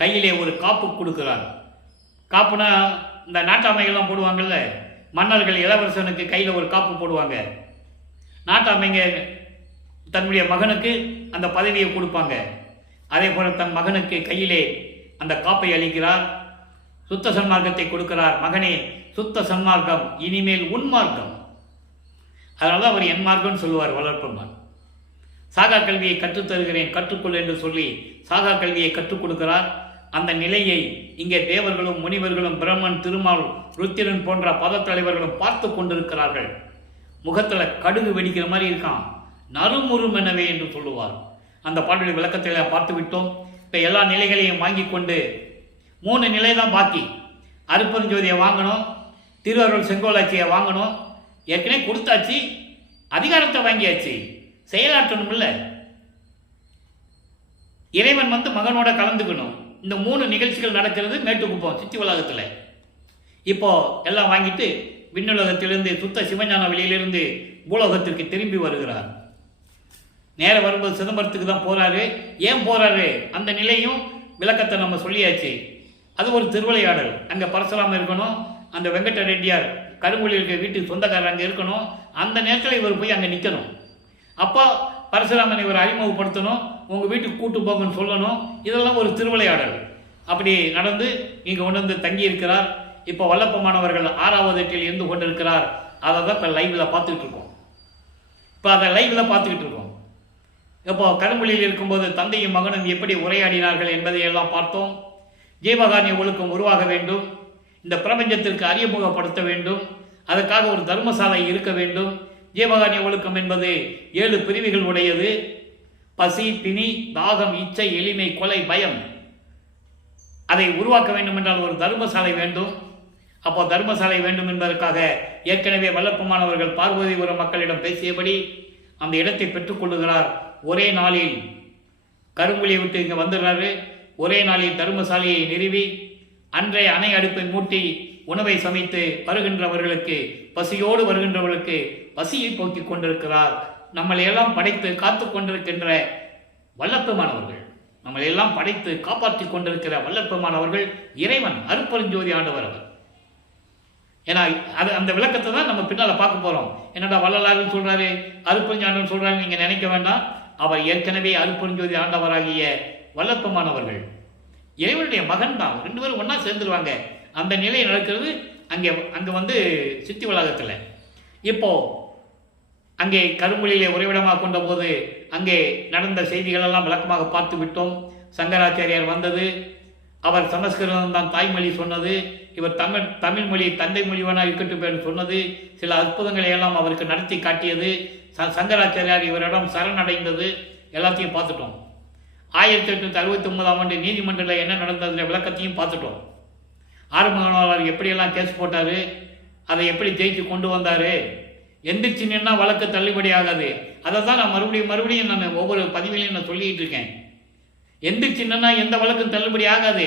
கையிலே ஒரு காப்பு கொடுக்கிறார். காப்புனா இந்த நாட்டாமைகள்லாம் போடுவாங்கள்ல, மன்னர்கள் இளவரசனுக்கு கையில் ஒரு காப்பு போடுவாங்க. நாட்டாமைங்க தன்னுடைய மகனுக்கு அந்த பதவியை கொடுப்பாங்க. அதே போல் தன் மகனுக்கு கையிலே அந்த காப்பை அளிக்கிறார். சுத்த சன்மார்க்கத்தை கொடுக்கிறார். மகனே, சுத்த சன்மார்க்கம் இனிமேல் உன்மார்க்கம். அதனால தான் அவர் என் மார்க்கம்னு சொல்லுவார் வளர்ப்பமான். சாகா கல்வியை கற்றுத்தருகிறேன், கற்றுக்கொள் என்று சொல்லி சாகா கல்வியை கற்றுக் கொடுக்கிறார். அந்த நிலையை இங்கே தேவர்களும் முனிவர்களும் பிரம்மன், திருமால், ருத்திரன் போன்ற பதத்தலைவர்களும் பார்த்து கொண்டிருக்கிறார்கள். முகத்தில் கடுகு வெடிக்கிற மாதிரி இருக்கான், நறுமுறுமெனவே என்று சொல்லுவார். அந்த பாட்டுடைய விளக்கத்தில் பார்த்து விட்டோம். இப்போ எல்லா நிலைகளையும் வாங்கி கொண்டு 3 நிலை தான் பாக்கி. அருப்பெருஞ்சோதியை வாங்கணும், திருவருள் செங்கோலாட்சியை வாங்கணும். ஏற்கனவே கொடுத்தாச்சு, அதிகாரத்தை வாங்கியாச்சு, செயலாற்றணும் இல்லை. இறைவன் வந்து மகனோட கலந்துக்கணும். இந்த 3 நிகழ்ச்சிகள் நடக்கிறது மேட்டுக்குப்பம் சித்தி வளாகத்தில். இப்போ எல்லாம் வாங்கிட்டு விண்ணுலகத்திலிருந்து சுத்த சிவஞான வெளியிலிருந்து பூலோகத்திற்கு திரும்பி வருகிறார். நேரம் வரும்போது சிதம்பரத்துக்கு தான் போகிறாரு. ஏன் போகிறாரு அந்த நிலையும் விளக்கத்தை நம்ம சொல்லியாச்சு. அது ஒரு திருவிளையாடல். அங்கே பரசுராம இருக்கணும், அந்த வெங்கட ரெட்டியார் கருங்குழி இருக்க வீட்டுக்கு சொந்தக்காரர் அங்கே இருக்கணும். அந்த நேரத்தில் இவர் போய் அங்கே நிற்கணும். அப்போ பரசுராமனை இவர் அறிமுகப்படுத்தணும், உங்கள் வீட்டுக்கு கூட்டு போங்கன்னு சொல்லணும். இதெல்லாம் ஒரு திருவிளையாடல். அப்படி நடந்து இங்கே கொண்டு வந்து தங்கி இருக்கிறார். இப்போ வல்லப்பமானவர்கள் 6வது எட்டில் இருந்து கொண்டிருக்கிறார். அதை தான் இப்போ லைவில் பார்த்துக்கிட்டு இருக்கோம். இப்போ அதை லைவில் பார்த்துக்கிட்டு இருக்கோம். இப்போ கருங்குழியில் இருக்கும்போது தந்தையும் மகனும் எப்படி உரையாடினார்கள் என்பதை எல்லாம் பார்த்தோம். ஜீவகாருண்ய ஒழுக்கம் உருவாக வேண்டும், இந்த பிரபஞ்சத்திற்கு அறிமுகப்படுத்த வேண்டும், அதற்காக ஒரு தர்மசாலை இருக்க வேண்டும். ஜீவகாருண்ய ஒழுக்கம் என்பது 7 பிரிவுகள் உடையது. பசி, பிணி, தாகம், இச்சை, எளிமை, கொலை, பயம். அதை உருவாக்க வேண்டும் என்றால் ஒரு தர்மசாலை வேண்டும். அப்போ தர்மசாலை வேண்டும் என்பதற்காக ஏற்கனவே வல்லப்பமானவர்கள் பார்வதிபுரம் மக்களிடம் பேசியபடி அந்த இடத்தை பெற்றுக்கொள்ளுகிறார். ஒரே நாளில் கருங்குழியை விட்டு இங்கே வந்துடுறாரு. ஒரே நாளில் தர்மசாலையை நிறுவி அன்றைய அணை அடுப்பை மூட்டி உணவை சமைத்து வருகின்றவர்களுக்கு, பசியோடு வருகின்றவர்களுக்கு பசியை போக்கிக் கொண்டிருக்கிறார். நம்மளை எல்லாம் படைத்து காத்து கொண்டிருக்கின்ற வல்லப்பமானவர்கள், நம்மளை எல்லாம் படைத்து காப்பாற்றி கொண்டிருக்கிற வல்லப்பமானவர்கள் இறைவன், அருட்பெருஞ்சோதி ஆண்டவர் அவர். ஏன்னா அது அந்த விளக்கத்தை தான் நம்ம பின்னால் பார்க்க போகிறோம். என்னடா வள்ளலாருன்னு சொல்கிறாரு, அருட்பெருஞ்சாண்டவன் சொல்கிறாரு நீங்கள் நினைக்க வேண்டாம். அவர் ஏற்கனவே அருட்பெருஞ்சோதி ஆண்டவராகிய வல்லப்பமானவர்கள் இறைவனுடைய மகன் தான். 2 பேரும் ஒன்றா சேர்ந்துருவாங்க. அந்த நிலை நடக்கிறது அங்கே வந்து சித்தி வளாகத்தில். இப்போது அங்கே கருங்குழியிலே உறைவிடமாக கொண்ட போது அங்கே நடந்த செய்திகளெல்லாம் விளக்கமாக பார்த்து விட்டோம். சங்கராச்சாரியார் வந்தது, அவர் சமஸ்கிருதம் தான் தாய்மொழி சொன்னது, இவர் தமிழ் மொழி தந்தை மொழிவனாக இருக்கட்டும் என்று சொன்னது, சில அற்புதங்களை எல்லாம் அவருக்கு நடத்தி காட்டியது, சங்கராச்சாரியார் இவரிடம் சரணடைந்தது, எல்லாத்தையும் பார்த்துட்டோம். 1869ஆம் ஆண்டு நீதிமன்றத்தில் என்ன நடந்ததுன்ற விளக்கத்தையும் பார்த்துட்டோம். ஆறுமுகனாளர் எப்படியெல்லாம் கேஸ் போட்டார், அதை எப்படி ஜெயிச்சு கொண்டு வந்தார், எந்திரிச்சு நின்னா வழக்கு தள்ளுபடி ஆகாது. அதை தான் நான் மறுபடியும் நான் ஒவ்வொரு பதிவிலையும் நான் சொல்லிக்கிட்டு இருக்கேன். எந்திரிச்சு நின்னா எந்த வழக்கும் தள்ளுபடி ஆகாது.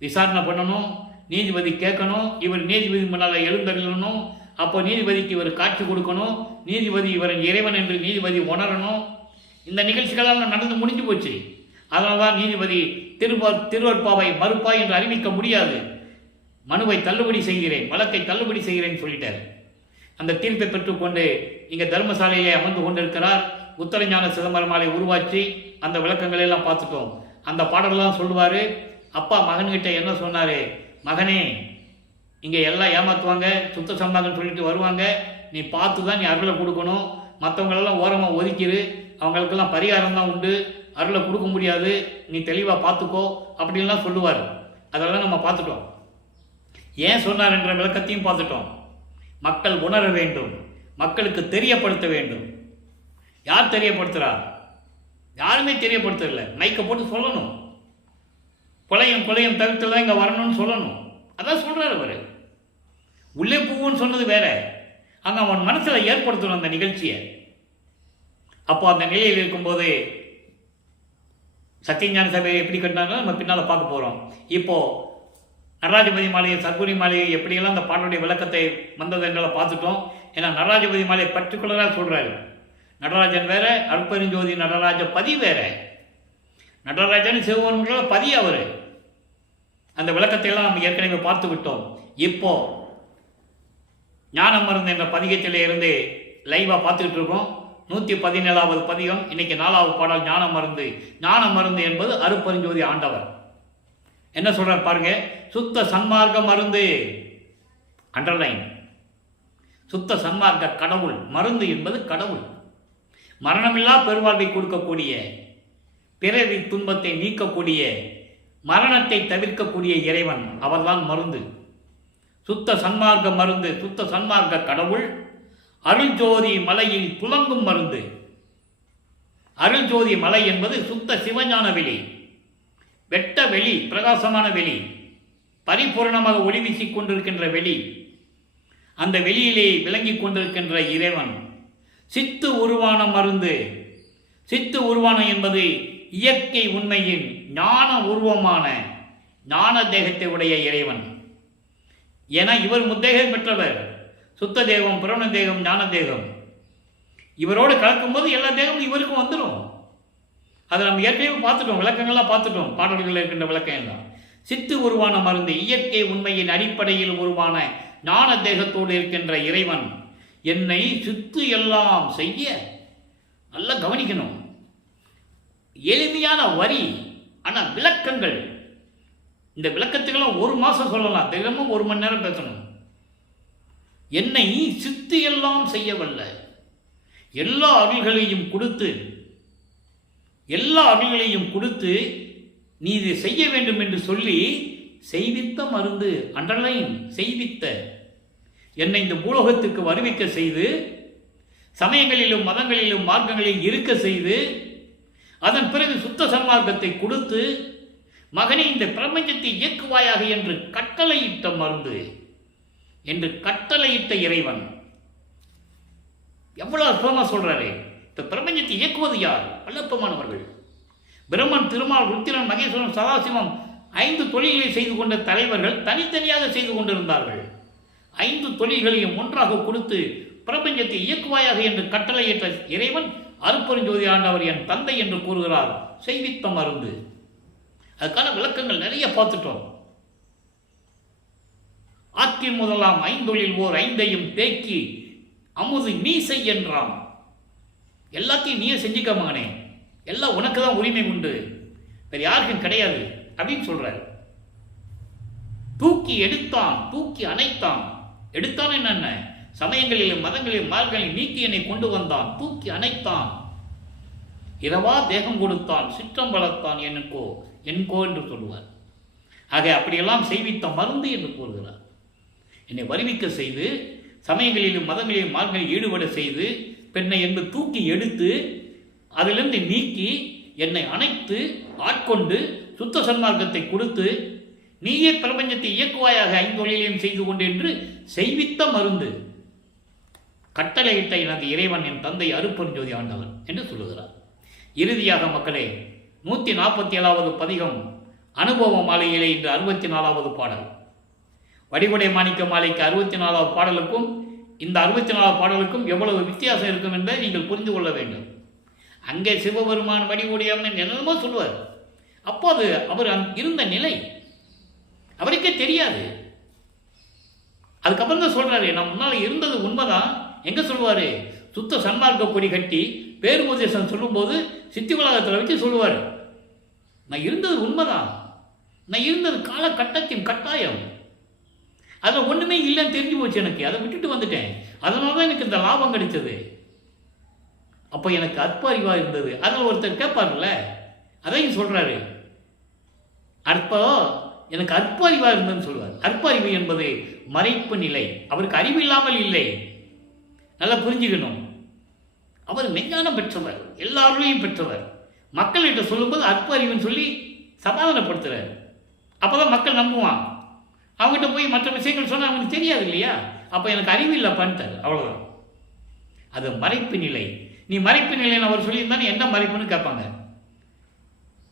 விசாரணை பண்ணணும், நீதிபதி கேட்கணும், இவர் நீதிபதி முன்னால் எழுந்தருளணும், அப்போ நீதிபதிக்கு இவர் காட்சி கொடுக்கணும், நீதிபதி இவர் இறைவன் என்று நீதிபதி உணரணும். இந்த நிகழ்ச்சிகளெல்லாம் நடந்து முடிஞ்சு போச்சு. அதனால தான் நீதிபதி திருவற்பாவை மறுப்பாய் என்று அறிவிக்க முடியாது, மனுவை தள்ளுபடி செய்கிறேன், வழக்கை தள்ளுபடி செய்கிறேன் சொல்லிட்டார். அந்த தீர்ப்பை பெற்றுக்கொண்டு இங்கே தர்மசாலையிலே அமர்ந்து கொண்டிருக்கிறார். உத்தரஞான சிதம்பரமாலை உருவாக்கி அந்த விளக்கங்களை எல்லாம் பார்த்துட்டோம். அந்த பாடலாம் சொல்லுவார். அப்பா மகன்கிட்ட என்ன சொன்னார், மகனே இங்கே எல்லாம் ஏமாற்றுவாங்க, சுத்த சம்பாதம் சொல்லிட்டு வருவாங்க, நீ பார்த்து தான் நீ அருளை கொடுக்கணும், மற்றவங்களெல்லாம் ஓரமாக ஒதுக்கிடு, அவங்களுக்கெல்லாம் பரிகாரம் தான் உண்டு, அருளை கொடுக்க முடியாது, நீ தெளிவாக பார்த்துக்கோ அப்படின்லாம் சொல்லுவார். அதெல்லாம் நம்ம பார்த்துட்டோம். ஏன் சொன்னார் என்ற விளக்கத்தையும் பார்த்துட்டோம். மக்கள் உணர வேண்டும், மக்களுக்கு தெரியப்படுத்த வேண்டும். யார் தெரியப்படுத்துகிறார்? யாருமே தெரியப்படுத்தல. மைக்கை போட்டு சொல்லணும், கொலையும் தவிர்த்துலாம் இங்கே வரணும்னு சொல்லணும். அதான் சொல்கிறார் அவர். உள்ளே பூவுன்னு சொன்னது வேற, அங்கே அவன் மனசில் ஏற்படுத்தணும் அந்த நிகழ்ச்சியை. அப்போ அந்த நிலையில் இருக்கும்போது சத்தியஞான சபையை எப்படி கட்டினாலும் நம்ம பின்னால் பார்க்க போகிறோம். இப்போது நடராஜபதி மாலையை, சத்குரு மாலையை எப்படியெல்லாம் அந்த பாடலுடைய விளக்கத்தை வந்தது என்றால பார்த்துட்டோம். ஏன்னா நடராஜபதி மாலையை பர்டிகுலராக சொல்கிறாரு. நடராஜன் வேற, அருட்பெருஞ்சோதி நடராஜ பதி வேற. நடராஜன் சிவபெருமானோட பதி அவர். அந்த விளக்கத்தை எல்லாம் நம்ம ஏற்கனவே பார்த்து விட்டோம். இப்போ ஞான மருந்து என்ற பதிகத்திலே இருந்து லைவாக பார்த்துக்கிட்டு இருக்கோம். 117வது பதிகம், இன்னைக்கு 4வது பாடல் ஞான மருந்து. ஞான மருந்து என்பது அருட்பெருஞ்சோதி ஆண்டவர். என்ன சொல்றார் பாருங்க, சுத்த சன்மார்க்க மருந்து, அண்டர்லைன், சுத்த சன்மார்க்க கடவுள். மருந்து என்பது கடவுள், மரணமில்லா பெருவாழ்வை கொடுக்கக்கூடிய, பிறவி துன்பத்தை நீக்கக்கூடிய, மரணத்தை தவிர்க்கக்கூடிய இறைவன், அவர்தான் மருந்து. சுத்த சன்மார்க்க மருந்து, சுத்த சன்மார்க்க கடவுள், அருள்ஜோதி மலையில் புலங்கும் மருந்து. அருள்ஜோதி மலை என்பது சுத்த சிவஞான வெளி, வெட்ட வெளி, பிரகாசமான வெளி, பரிபூர்ணமாக ஒளி வீசிக் கொண்டிருக்கின்ற வெளி. அந்த வெளியிலே விளங்கிக் கொண்டிருக்கின்ற இறைவன் சித்து உருவான மருந்து. சித்து உருவான என்பது இயற்கை உண்மையின் ஞான உருவமான ஞான தேகத்தை உடைய இறைவன். என இவர் முத்தேகம் பெற்றவர். சுத்த தேகம், புரண தேகம், ஞான தேகம். இவரோடு கலக்கும்போது எல்லா தேகமும் இவருக்கும் வந்துடும். அதை நம்ம ஏற்கனவே பார்த்துட்டோம், விளக்கங்கள்லாம் பார்த்துட்டோம், பாடல்களில் இருக்கின்ற விளக்கம் எல்லாம். சித்து உருவான மருந்து, இயற்கை உண்மையின் அடிப்படையில் உருவான ஞான தேகத்தோடு இருக்கின்ற இறைவன் என்னை சித்து எல்லாம் செய்ய. நல்லா கவனிக்கணும், எளிமையான வரி, ஆனால் விளக்கங்கள். இந்த விளக்கத்துக்கெல்லாம் 1 மாதம் சொல்லலாம், தினமும் 1 மணி நேரம் பேசணும். என்னை சித்து எல்லாம் செய்யவல்ல, எல்லா அருள்களையும் கொடுத்து நீ இதை செய்ய வேண்டும் என்று சொல்லி செய்வித்த மருந்து. அண்டர்லைன், செய்வித்த. என்னை இந்த பூலோகத்துக்கு வருவிக்க செய்து, சமயங்களிலும் மதங்களிலும் மார்க்கங்களில் இருக்க செய்து, அதன் பிறகு சுத்த சன்மார்க்கத்தை கொடுத்து, மகனே இந்த பிரபஞ்சத்தை இயக்குவாயாக என்று கட்டளையிட்ட மருந்து, என்று கட்டளையிட்ட இறைவன். எவ்வளவு அற்புதமாக சொல்றாரு. இந்த பிரபஞ்சத்தை இயக்குவது யார்? வல்லப்பமானவர்கள். பிரம்மன், திருமால், ருத்திரன், மகேஸ்வரன், சதாசிவம் 5 தொழில்களை செய்து கொண்ட தலைவர்கள் தனித்தனியாக செய்து கொண்டிருந்தார்கள். 5 தொழில்களையும் ஒன்றாக கொடுத்து பிரபஞ்சத்தை இயக்குவாயாக என்று கட்டளையிட்ட இறைவன் அருட்பெருஞ்சோதி ஆண்டவர் என் தந்தை என்று கூறுகிறார். செய்வித்த மருந்து. அதுக்கான விளக்கங்கள் நிறைய பார்த்துட்டோம். ஆற்றின் முதலாம் 5 ஓர் 5ஐயும் தேக்கி அமுது நீ செய் என்றான். எல்லாத்தையும் நீயே செஞ்சுக்க மகனே, எல்லாம் உனக்கு தான் உரிமை உண்டு, வேறு யாருக்கும் கிடையாது அப்படின்னு சொல்றாரு. தூக்கி எடுத்தான், தூக்கி அணைத்தான். எடுத்தான் என்ன? சமயங்களிலும் மதங்களிலும் மார்களில் நீக்கி என்னை கொண்டு வந்தான், தூக்கி அணைத்தான். இரவா தேகம் கொடுத்தான், சிற்றம்பலத்தான் எனக்கோ என்கோ என்று சொல்லுவார். ஆக அப்படியெல்லாம் செய்வித்த மருந்து என்று கூறுகிறார். என்னை வருவிக்க செய்து, சமயங்களிலும் மதங்களிலும் மார்களில் ஈடுபட செய்து, பெண்ணை என்பது தூக்கி எடுத்து அதிலிருந்து நீக்கி என்னை அணைத்து ஆட்கொண்டு சுத்த சன்மார்க்கத்தை கொடுத்து நீயே பிரபஞ்சத்தை இயக்குவாயாக 5 தொழிலையும் செய்து கொண்டு என்று செய்வித்த மருந்து. கட்டளையிட்ட எனது இறைவன் என் தந்தை அருட்பெருஞ்சோதி ஆண்டவன் என்று சொல்லுகிறார். இறுதியாக மக்களே, 147வது பதிகம் அனுபவ மாலையிலே இன்று 64வது பாடல். வடிவுடை மாணிக்க மாலைக்கு 64வது பாடலுக்கும் இந்த 64வது பாடலுக்கும் எவ்வளவு வித்தியாசம் இருக்கும் என்பதை நீங்கள் புரிந்து கொள்ள வேண்டும். அங்கே சிவபெருமான் வடிவுடையம்மன் என்னமோ சொல்லுவார். அப்போது அவர் இருந்த நிலை அவருக்கே தெரியாது. அதுக்கப்புறம் தான் சொல்றாரு, நான் முன்னால் இருந்தது உண்மைதான். எங்க சொல்லுவாரு? சுத்த சன்மார்க்க கொடி கட்டி பேருபதேசம் சொல்லும்போது சித்தி வளாகத்தில் வச்சு சொல்லுவார், நான் இருந்தது உண்மைதான், நான் இருந்தது காலகட்டத்தின் கட்டாயம், அதில் ஒன்றுமே இல்லைன்னு தெரிஞ்சு போச்சு எனக்கு, அதை விட்டுட்டு வந்துட்டேன், அதனால தான் எனக்கு இந்த லாபம் கிடைச்சது. அப்போ எனக்கு அற்ப அறிவாக இருந்தது. அதில் ஒருத்தர் கேட்பார்ல, அதையும் சொல்கிறாரு, எனக்கு அற்ப அறிவாக இருந்ததுன்னு சொல்லுவார். அற்ப அறிவு என்பது மறைப்பு நிலை. அவருக்கு அறிவு இல்லாமல் இல்லை. நல்லா புரிஞ்சுக்கணும். அவர் மெஞ்ஞானம் பெற்றவர், எல்லாரையும் பெற்றவர். மக்கள்கிட்ட சொல்லும்போது அற்ப அறிவுன்னு சொல்லி சமாதானப்படுத்துகிறார். அப்போ தான் மக்கள் நம்புவான். அவங்ககிட்ட போய் மற்ற விஷயங்கள் சொன்னால் அவங்களுக்கு தெரியாது இல்லையா? அப்போ எனக்கு அறிவு இல்லைப்பான்ட்டார். அவ்வளோதான். அது மறைப்பு நிலை. நீ மறைப்பு நிலைன்னு அவர் சொல்லியிருந்தானே என்ன மறைப்புன்னு கேட்பாங்க.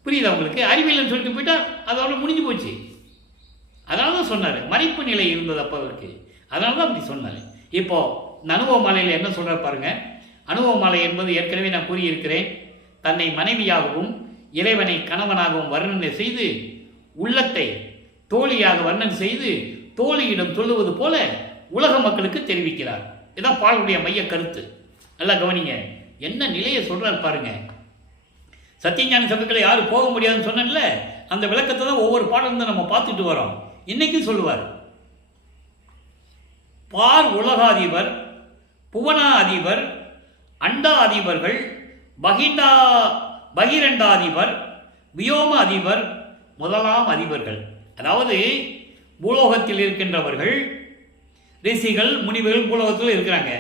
புரியுதா உங்களுக்கு? அறிவியல்னு சொல்லிட்டு போயிட்டா அதோட முடிஞ்சு போச்சு. அதனால தான் சொன்னார், மறைப்பு நிலை இருந்தது அப்போ அவருக்கு. அதனால தான் அப்படி சொன்னார். இப்போ இந்த அனுபவ மாலையில் என்ன சொல்கிறார் பாருங்க. அனுபவ மாலை என்பது ஏற்கனவே நான் கூறியிருக்கிறேன். தன்னை மனைவியாகவும் இறைவனை கணவனாகவும் வர்ணனை செய்து உள்ளத்தை தோழியாக வர்ணனை செய்து தோழியிடம் சொல்லுவது போல உலக மக்களுக்கு தெரிவிக்கிறார். இதுதான் பாடலுடைய மைய கருத்து. நல்லா கவனிங்க, என்ன நிலையை சொல்றார் பாருங்க. சத்தியஞான சபைகளை யாரும் போக முடியாதுன்னு சொன்னேன்ல, அந்த விளக்கத்தை தான் ஒவ்வொரு பாடம் தான் நம்ம பார்த்துட்டு வரோம். இன்னைக்கு சொல்லுவார், பார் உலகாதிபர், புவனா அதிபர், அண்டா அதிபர்கள், பகிரண்டாதிபர், வியோம அதிபர், முதலாம் அதிபர்கள். அதாவது பூலோகத்தில் இருக்கின்றவர்கள், ரிஷிகள், முனிவர்கள் பூலோகத்தில் இருக்கிறாங்க.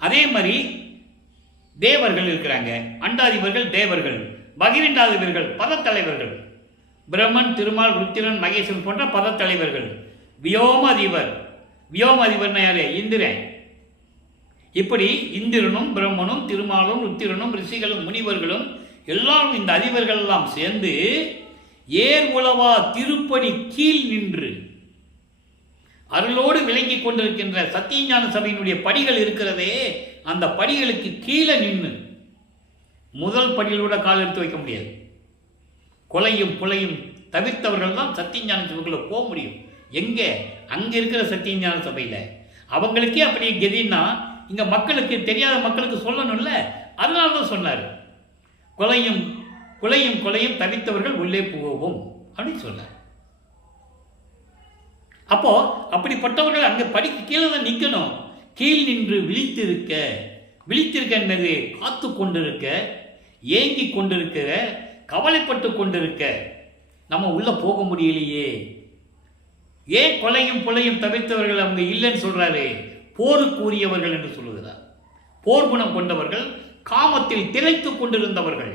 அதே மாதிரி தேவர்கள் இருக்கிறாங்க. அண்டாதிபர்கள் தேவர்கள், பகிரண்டாதிபர்கள் பதத்தலைவர்கள், பிரம்மன், திருமால், ருத்திரன், மகேசன் போன்ற பதத்தலைவர்கள், வியோம அதிபர். வியோம அதிபர்னா யாரு? இந்திரன். இப்படி இந்திரனும் பிரம்மனும் திருமாலும் ருத்திரனும் ரிஷிகளும் முனிவர்களும் எல்லாரும் இந்த அதிபர்கள் எல்லாம் சேர்ந்து ஏர் உலவா திருப்பணி கீழ் நின்று அருளோடு விளங்கி கொண்டிருக்கின்ற சத்தியஞான சபையினுடைய படிகள் இருக்கிறதே, அந்த படிகளுக்கு கீழே நின்று, முதல் படியிலோட கால் எடுத்து வைக்க முடியாது. கொலையும் புலையும் தவிர்த்தவர்கள் தான் சத்தியஞான சபைக்குள்ள போக முடியும். எங்கே? அங்கே இருக்கிற சத்தியஞான சபையில். அவங்களுக்கே அப்படி கதின்னா இங்கே மக்களுக்கு தெரியாத மக்களுக்கு சொல்லணும்ல, அதனால தான் சொன்னார், கொலையும் கொலையும் தவிர்த்தவர்கள் உள்ளே போவோம் அப்படின்னு சொன்னார். அப்போ அப்படிப்பட்டவர்கள் அங்கே படிக்கு கீழே தான் நிற்கணும். கீழ் நின்று விழித்திருக்க என்பது காத்து கொண்டிருக்க, ஏங்கி கொண்டிருக்கிற, கவலைப்பட்டு கொண்டிருக்க. நம்ம உள்ள போக முடியலையே. ஏன் கொலையும் புலையும் தவிர்த்தவர்கள் அவங்க இல்லைன்னு சொல்றாரு? போருக்கு உரியவர்கள் என்று சொல்லுகிறார். போர் குணம் கொண்டவர்கள், காமத்தில் திளைத்து கொண்டிருந்தவர்கள்.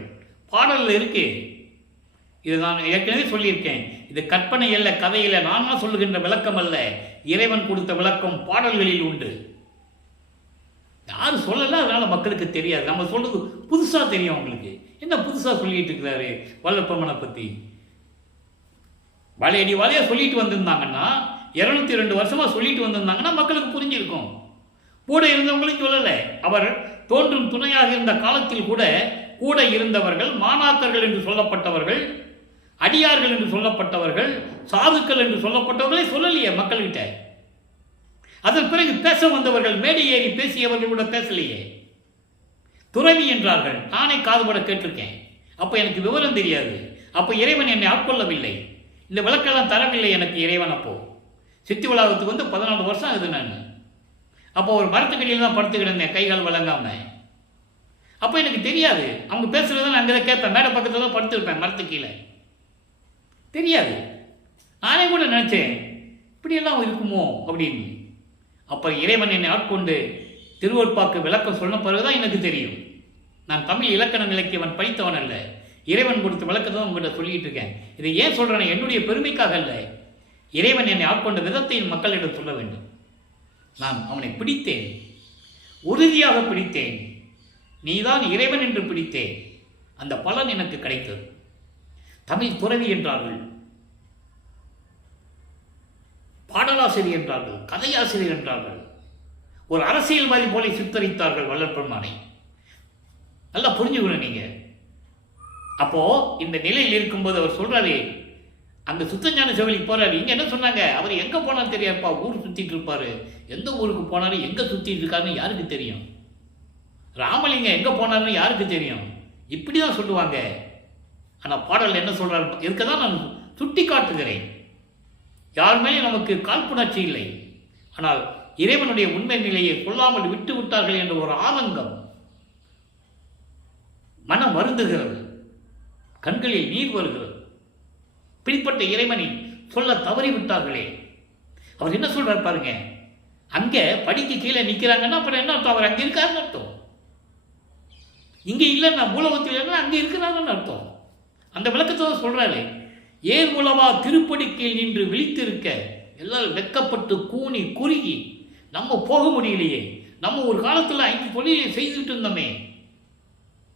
பாடலில் இருக்கு. இது நான் ஏற்கனவே சொல்லியிருக்கேன். இது கற்பனை அல்ல, கதையில நானா சொல்லுகின்ற விளக்கம் அல்ல, இறைவன் கொடுத்த விளக்கம் பாடல்களில் உண்டு. யாரும் சொல்லலை, அதனால் மக்களுக்கு தெரியாது. நம்ம சொல்கிறது புதுசாக தெரியும் அவங்களுக்கு. என்ன புதுசாக சொல்லிட்டு இருக்கிறாரு வல்லப்பமனை பற்றி? வலையடி வலையாக சொல்லிட்டு வந்திருந்தாங்கன்னா, 202 வருஷமாக சொல்லிட்டு வந்திருந்தாங்கன்னா மக்களுக்கு புரிஞ்சிருக்கும். கூட இருந்தவங்களும் சொல்லலை. அவர் தோன்றும் துணையாக இருந்த காலத்தில் கூட கூட இருந்தவர்கள், மாணாக்கர்கள் என்று சொல்லப்பட்டவர்கள், அடியார்கள் என்று சொல்லப்பட்டவர்கள், சாதுக்கள் என்று சொல்லப்பட்டவர்களே சொல்லலையே மக்கள்கிட்ட. அதன் பிறகு பேச வந்தவர்கள், மேடை ஏறி பேசியவர்கள் கூட பேசலையே. துறவி என்றார்கள். நானே காதுபட கேட்டிருக்கேன். அப்போ எனக்கு விவரம் தெரியாது. அப்போ இறைவன் என்னை ஆட்கொள்ளவில்லை. இந்த விளக்கெல்லாம் தரவில்லை எனக்கு இறைவன். அப்போ சித்தி உலகத்துக்கு வந்து 14 வருஷம் ஆகுது. நான் அப்போ ஒரு மரத்துக்கடியில் தான் படுத்து கிடந்தேன், கைகால் வழங்காம. அப்போ எனக்கு தெரியாது. அவங்க பேசுகிறத நான் அங்கே தான் கேட்பேன். மேடை பக்கத்தில் தான் படுத்துருப்பேன், மரத்து கீழே. தெரியாது. நானே கூட நினச்சேன் இப்படியெல்லாம் இருக்குமோ அப்படின்னு. அப்போ இறைவன் என்னை ஆட்கொண்டு திருவொற்பாக்கு விளக்கம் சொன்ன பிறகுதான் எனக்கு தெரியும். நான் தமிழ் இலக்கணம் இலக்கியவன் படித்தவன் அல்ல. இறைவன் கொடுத்த விளக்கத்தை தான் உங்கள்கிட்ட சொல்லிட்டு இருக்கேன். இதை ஏன் சொல்கிறேன்? என்னுடைய பெருமைக்காக அல்ல. இறைவன் என்னை ஆட்கொண்ட விதத்தை மக்களிடம் சொல்ல வேண்டும். நான் அவனை பிடித்தேன், உறுதியாக பிடித்தேன். நீதான் இறைவன் என்று பிடித்தேன். அந்த பலன் எனக்கு கிடைத்தது. தமிழ் துறவி என்றார்கள், பாடலாசிரியர் என்றார்கள், கதையாசிரியர் என்றார்கள், ஒரு அரசியல்வாதி போல சித்தரித்தார்கள் வல்லற்பெருமானை. நல்லா புரிஞ்சுக்கணும் நீங்க. அப்போ இந்த நிலையில் இருக்கும்போது அவர் சொல்றாரு, அங்க சுத்தஞான செவலிக்கு போறாரு. இங்க என்ன சொன்னாங்க? அவர் எங்க போனாலும் தெரியாதுப்பா, ஊர் சுத்திட்டு இருப்பாரு. எந்த ஊருக்கு போனாலும் எங்க சுத்திட்டு இருக்காருன்னு யாருக்கு தெரியும்? ராமலிங்கம் எங்க போனாருன்னு யாருக்கு தெரியும்? இப்படிதான் சொல்லுவாங்க. ஆனா பாடல் என்ன சொல்றாரு இருக்கதான் நான் சுட்டி காட்டுகிறேன். யார் மேலே நமக்கு காழ்ப்புணர்ச்சி இல்லை. ஆனால் இறைவனுடைய உண்மை நிலையை கொள்ளாமல் விட்டு விட்டார்கள் என்ற ஒரு ஆதங்கம், மனம் வருந்துகிறது, கண்களில் நீர் வருகிறது. பிடிப்பட்ட இறைவனை சொல்ல தவறி விட்டார்களே. அவர் என்ன சொல்றார் பாருங்க. அங்க படிக்கு கீழே நிற்கிறாங்கன்னா அப்புறம் என்ன அர்த்தம்? அவர் அங்கே இருக்காருன்னு அர்த்தம். இங்கே இல்லைன்னா மூலவத்தில் இல்லைன்னா அங்கே இருக்கிறாருன்னு அர்த்தம். அந்த விளக்கத்தை தான் சொல்றாரு. ஏர் உலவா திருப்படிக்கையில் நின்று விழித்திருக்க எல்லாரும் வெக்கப்பட்டு கூனி குறுகி நம்ம போக முடியலையே. நம்ம ஒரு காலத்தில் 5 தொழிலை செய்துட்டு இருந்தோமே,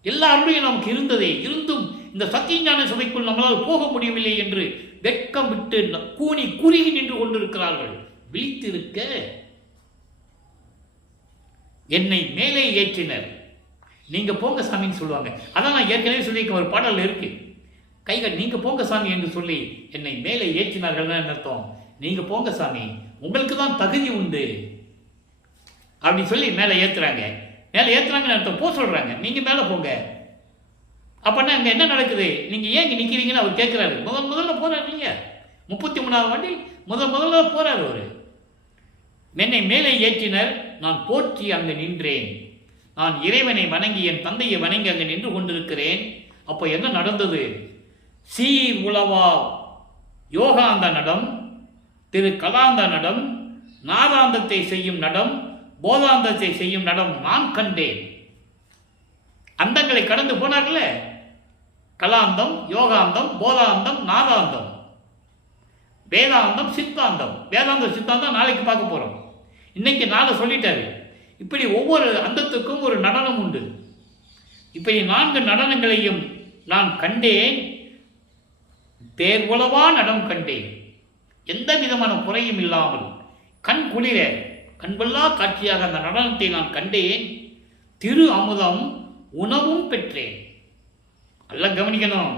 எல்லாருடையும் நமக்கு இருந்ததே, இருந்தும் இந்த சத்தியஞான சபைக்குள் நம்மளால் போக முடியவில்லை என்று வெட்கம் விட்டு கூனி குறுகி நின்று கொண்டிருக்கிறார்கள். விழித்திருக்க என்னை மேலே ஏற்றினர். நீங்க போங்க சாமின்னு சொல்லுவாங்க. அதான் நான் ஏற்கனவே சொல்லியிருக்க ஒரு பாடல் இருக்கு. கைகள் நீங்க போங்க சாமி என்று சொல்லி என்னை மேலே ஏற்றினார்கள் அர்த்தம். நீங்க போங்க சாமி, உங்களுக்கு தான் தகுதி உண்டு அப்படின்னு சொல்லி மேலே ஏத்துறாங்க. மேலே ஏத்துறாங்கன்னு அர்த்தம், போ சொல்றாங்க. நீங்க மேலே போங்க. அப்பன்னா அங்க என்ன நடக்குது? நீங்க ஏன் இங்க நிக்கிறீங்கன்னு அவர் கேட்கிறாரு. முதல்ல போறாரு இல்லையா? 33வது வண்டி முதல்ல போறாரு அவரு. என்னை மேலே ஏற்றினர், நான் போற்றி அங்கு நின்றேன். நான் இறைவனை வணங்கி என் தந்தையை வணங்கி அங்கு நின்று கொண்டிருக்கிறேன். அப்போ என்ன நடந்தது? சீர் உலவா யோகாந்த நடம், திரு கலாந்த நடம், நாதாந்தத்தை செய்யும் நடம், போதாந்தத்தை செய்யும் நடம் நான் கண்டேன். அந்தங்களை கடந்து போனார்கள, கலாந்தம், யோகாந்தம், போதாந்தம், நாதாந்தம், வேதாந்தம், சித்தாந்தம். வேதாந்தம் சித்தாந்தம் நாளைக்கு பார்க்க போறோம். இன்னைக்கு நாளை சொல்லிட்டாரு. இப்படி ஒவ்வொரு அந்தத்துக்கும் ஒரு நடனம் உண்டு. இப்படி 4 நடனங்களையும் நான் கண்டேன். தேர் உலவா நடம் கண்டேன். எந்த விதமான குறையும் இல்லாமல் கண் குளிர கண்பல்லா காட்சியாக அந்த நடனத்தை நான் கண்டேன். திரு அமுதம் உணவும் பெற்றேன். நல்லா கவனிக்கணும்.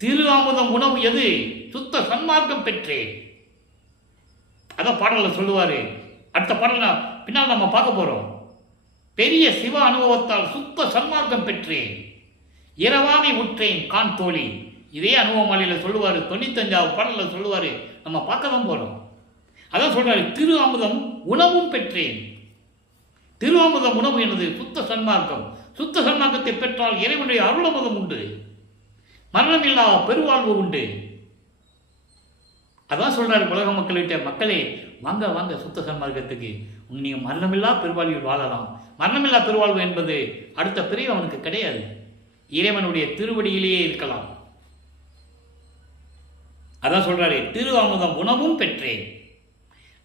திரு அமுதம் உணவு எது? சுத்த சன்மார்க்கம் பெற்றேன். அதான் பாடல சொல்லுவாரு. அடுத்த பாடல பின்னால் நம்ம பார்க்க போறோம். பெரிய சிவ அனுபவத்தால் சுத்த சன்மார்க்கம் பெற்றேன், இரவாமை உற்றேன் கான் தோழி. இதே அனுபவமாலையில் சொல்லுவாரு. 95வது பாடல சொல்லுவாரு. நம்ம பார்க்க தான் போறோம். அதான் சொல்றாரு, திரு அமுதம் உணவும் பெற்றேன். திரு அமுதம் உணவு எனது சுத்த சன்மார்க்கம். சுத்த சன்மார்க்கத்தை பெற்றால் இறைவனுடைய அருளமுதம் உண்டு, மரணமில்லா பெருவாழ்வு உண்டு. அதான் சொல்றாரு உலக மக்கள்கிட்ட, மக்களே வாங்க வாங்க சுத்த சன்மார்க்கத்துக்கு, நீங்க மரணமில்லா பெருவாழ்வில் வாழலாம். மரணமில்லா பெருவாழ்வு என்பது அடுத்த பிரிவு அவனுக்கு கிடையாது. இறைவனுடைய திருவடியிலேயே இருக்கலாம். அதான் சொல்றாரு, திரு அமுதம் உணவும் பெற்றேன்.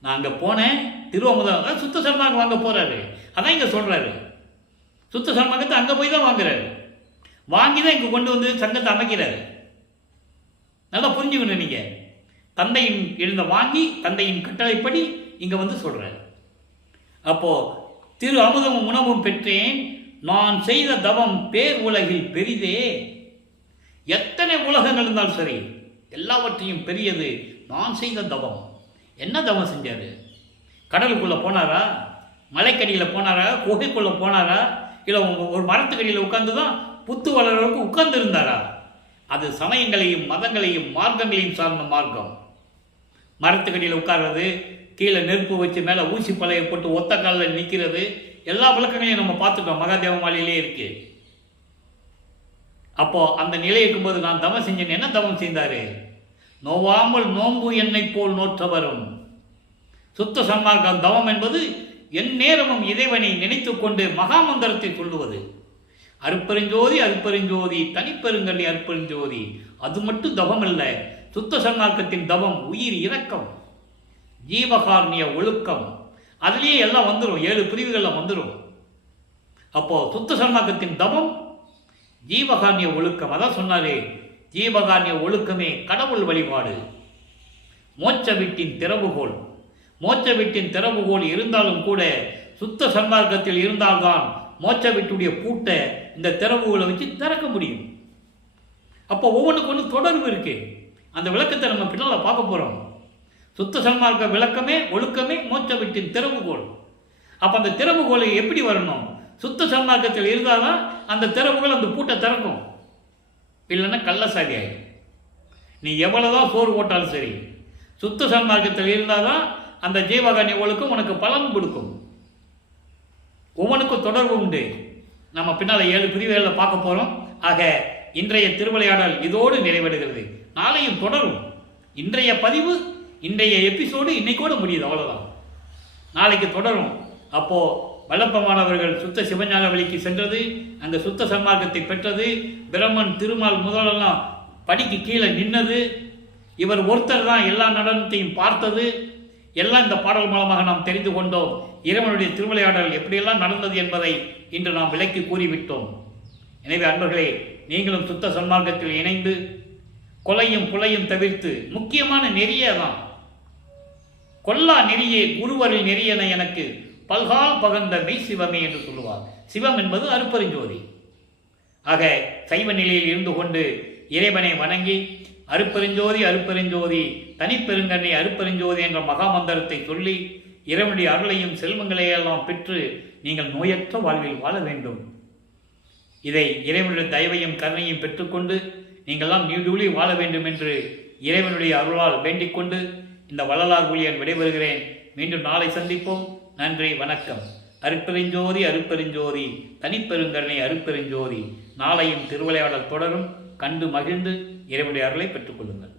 நான் அங்கே போனேன், திருவமுதம் சுத்த சன்மார்க்கம் வாங்க போகிறாரு. அதான் இங்கே சொல்கிறாரு. சுத்த சன்மார்க்கத்தை அங்கே போய் தான் வாங்குறாரு. வாங்கி தான் இங்கே கொண்டு வந்து சங்கத்தை அமைக்கிறாரு. நல்லா புரிஞ்சுக்கணும் நீங்கள். தந்தையின் எழுந்த வாங்கி தந்தையின் கட்டளைப்படி இங்கே வந்து சொல்கிறார். அப்போது திரு அமுதமும் உணவும் பெற்றேன், நான் செய்த தவம் பேர் உலகில் பெரிதே. எத்தனை உலகங்கள் இருந்தாலும் சரி, எல்லாவற்றையும் பெரியது நான் செய்த தவம். என்ன தவம் செஞ்சார்? கடலுக்குள்ளே போனாரா? மலைக்கடியில் போனாரா? குகைக்குள்ளே போனாரா? இல்லை ஒரு மரத்துக்கடியில் உட்கார்ந்து தான் புத்து வளர்றவருக்கு உட்கார்ந்து இருந்தாரா? அது சமயங்களையும் மதங்களையும் மார்க்கங்களையும் சார்ந்த மார்க்கம். மரத்துக்கடியில் உட்கார்றது, கீழே நெருப்பு வச்சு மேலே ஊசி பழைய போட்டு ஒத்த காலில் நிற்கிறது, எல்லா விளக்கங்களையும் நம்ம பார்த்துட்டோம். மகாதேவ மாலையிலே இருக்கு. அப்போ அந்த நிலை இருக்கும்போது நான் தவம் செஞ்சேன். என்ன தவம் செய்தாரு? நோவாமல் நோம்பு என்னை போல் நோற்றவரும். சுத்த சன்மார்க்கம் தவம் என்பது என் நேரமும் இறைவனை நினைத்து கொண்டு மகாமந்திரத்தை சொல்லுவது. அருப்பெருஞ்சோதி அருப்பெருஞ்சோதி தனிப்பெருங்கண்ணி அருப்பெருஞ்சோதி. அது மட்டும் தவம் அல்ல. சுத்த சன்மார்க்கத்தின் தவம் உயிர் இரக்கம், ஜீவகாரணிய ஒழுக்கம். அதுலேயே எல்லாம் வந்துடும், 7 பிரிவுகளில் வந்துடும். அப்போ சுத்த சன்மார்க்கத்தின் தவம் ஜீவகாரணிய ஒழுக்கம். அதான் சொன்னாலே, ஜீவகாரணிய ஒழுக்கமே கடவுள் வழிபாடு. மோட்ச வீட்டின் திறவுகோல். மோட்ச வீட்டின் திறவுகோல் இருந்தாலும் கூட சுத்த சன்மார்க்கத்தில் இருந்தால்தான் மோட்ச வீட்டுடைய பூட்டை இந்த திறவுகோலை வச்சு திறக்க முடியும். அப்போ ஒவ்வொன்றுக்கு ஒன்று தொடர்பு இருக்கு. அந்த விளக்கத்தை நம்ம பின்னால் பார்க்க போகிறோம். சுத்த சன்மார்க்க விளக்கமே ஒழுக்கமே மோட்ச வீட்டின் திறவுகோல். அப்போ அந்த திறவுகோலை எப்படி வரணும்? சுத்த சன்மார்க்கத்தில் இருந்தால் தான் அந்த திறவுகோல் அந்த பூட்டை திறக்கும். இல்லைன்னா கள்ளசாதி ஆகிடும். நீ எவ்வளோதான் சோறு போட்டாலும் சரி, சுத்த சன்மார்க்கத்தில் இருந்தால் தான் அந்த ஜீவகாரணிய ஒழுக்கம் உனக்கு பலன் கொடுக்கும். ஒவ்வொன்றுக்கும் தொடர்பு உண்டு. நம்ம பின்னால் 7 பிரிவுகளில் பார்க்க போகிறோம். ஆக இன்றைய திருவிளையாடல் இதோடு நிறைவடைகிறது. நாளையும் தொடரும். இன்றைய பதிவு, இன்றைய எபிசோடு இன்னைக்கோடு முடியுது, அவ்வளோதான். நாளைக்கு தொடரும். அப்போது வல்லப்பமானவர்கள் சுத்த சிவஞான வழிக்கு சென்றது, அந்த சுத்த சன்மார்க்கத்தை பெற்றது, பிரம்மன் திருமால் முதலெல்லாம் படிக்கு கீழே நின்னது, இவர் ஒருத்தர் தான் எல்லா நடனத்தையும் பார்த்தது, எல்லாம் இந்த பாடல் மூலமாக நாம் தெரிந்து கொண்டோம். இறைவனுடைய திருவிளையாடல் எப்படியெல்லாம் நடந்தது என்பதை இன்று நாம் விளக்கி கூறிவிட்டோம். எனவே அன்பர்களே, நீங்களும் சுத்த சன்மார்க்கத்தில் இணைந்து கொலையும் புலையும் தவிர்த்து, முக்கியமான நெறியே தான், கொல்லா நெறியே குருவரில் நெறியென எனக்கு பல்கால் பகந்த மெய் சிவமே என்று சொல்லுவார். சிவம் என்பது அருப்பெருஞ்சோதி. ஆக சைவ நிலையில் இருந்து கொண்டு இறைவனை வணங்கி அருப்பெருஞ்சோதி அருப்பெருஞ்சோதி தனிப்பெருங்கண்ணை அருப்பெருஞ்சோதி என்ற மகாமந்திரத்தை சொல்லி இறைவனுடைய அருளையும் செல்வங்களையெல்லாம் பெற்று நீங்கள் நோயற்ற வாழ்வில் வாழ வேண்டும். இதை இறைவனுடைய தயவையும் கருணையும் பெற்றுக்கொண்டு நீங்கள்லாம் நீடூழி வாழ வேண்டும் என்று இறைவனுடைய அருளால் வேண்டிக்கொண்டு இந்த வள்ளலார் ஊழியன் விடைபெறுகிறேன். மீண்டும் நாளை சந்திப்போம். நன்றி, வணக்கம். அருப்பெருஞ்சோதி அருப்பெருஞ்சோதி தனிப்பெருங்கருணை அருப்பெருஞ்சோதி. நாளையும் திருவிளையாடல் தொடரும். கண்டு மகிழ்ந்து இறைவனுடைய அருளை பெற்றுக்கொள்ளுங்கள்.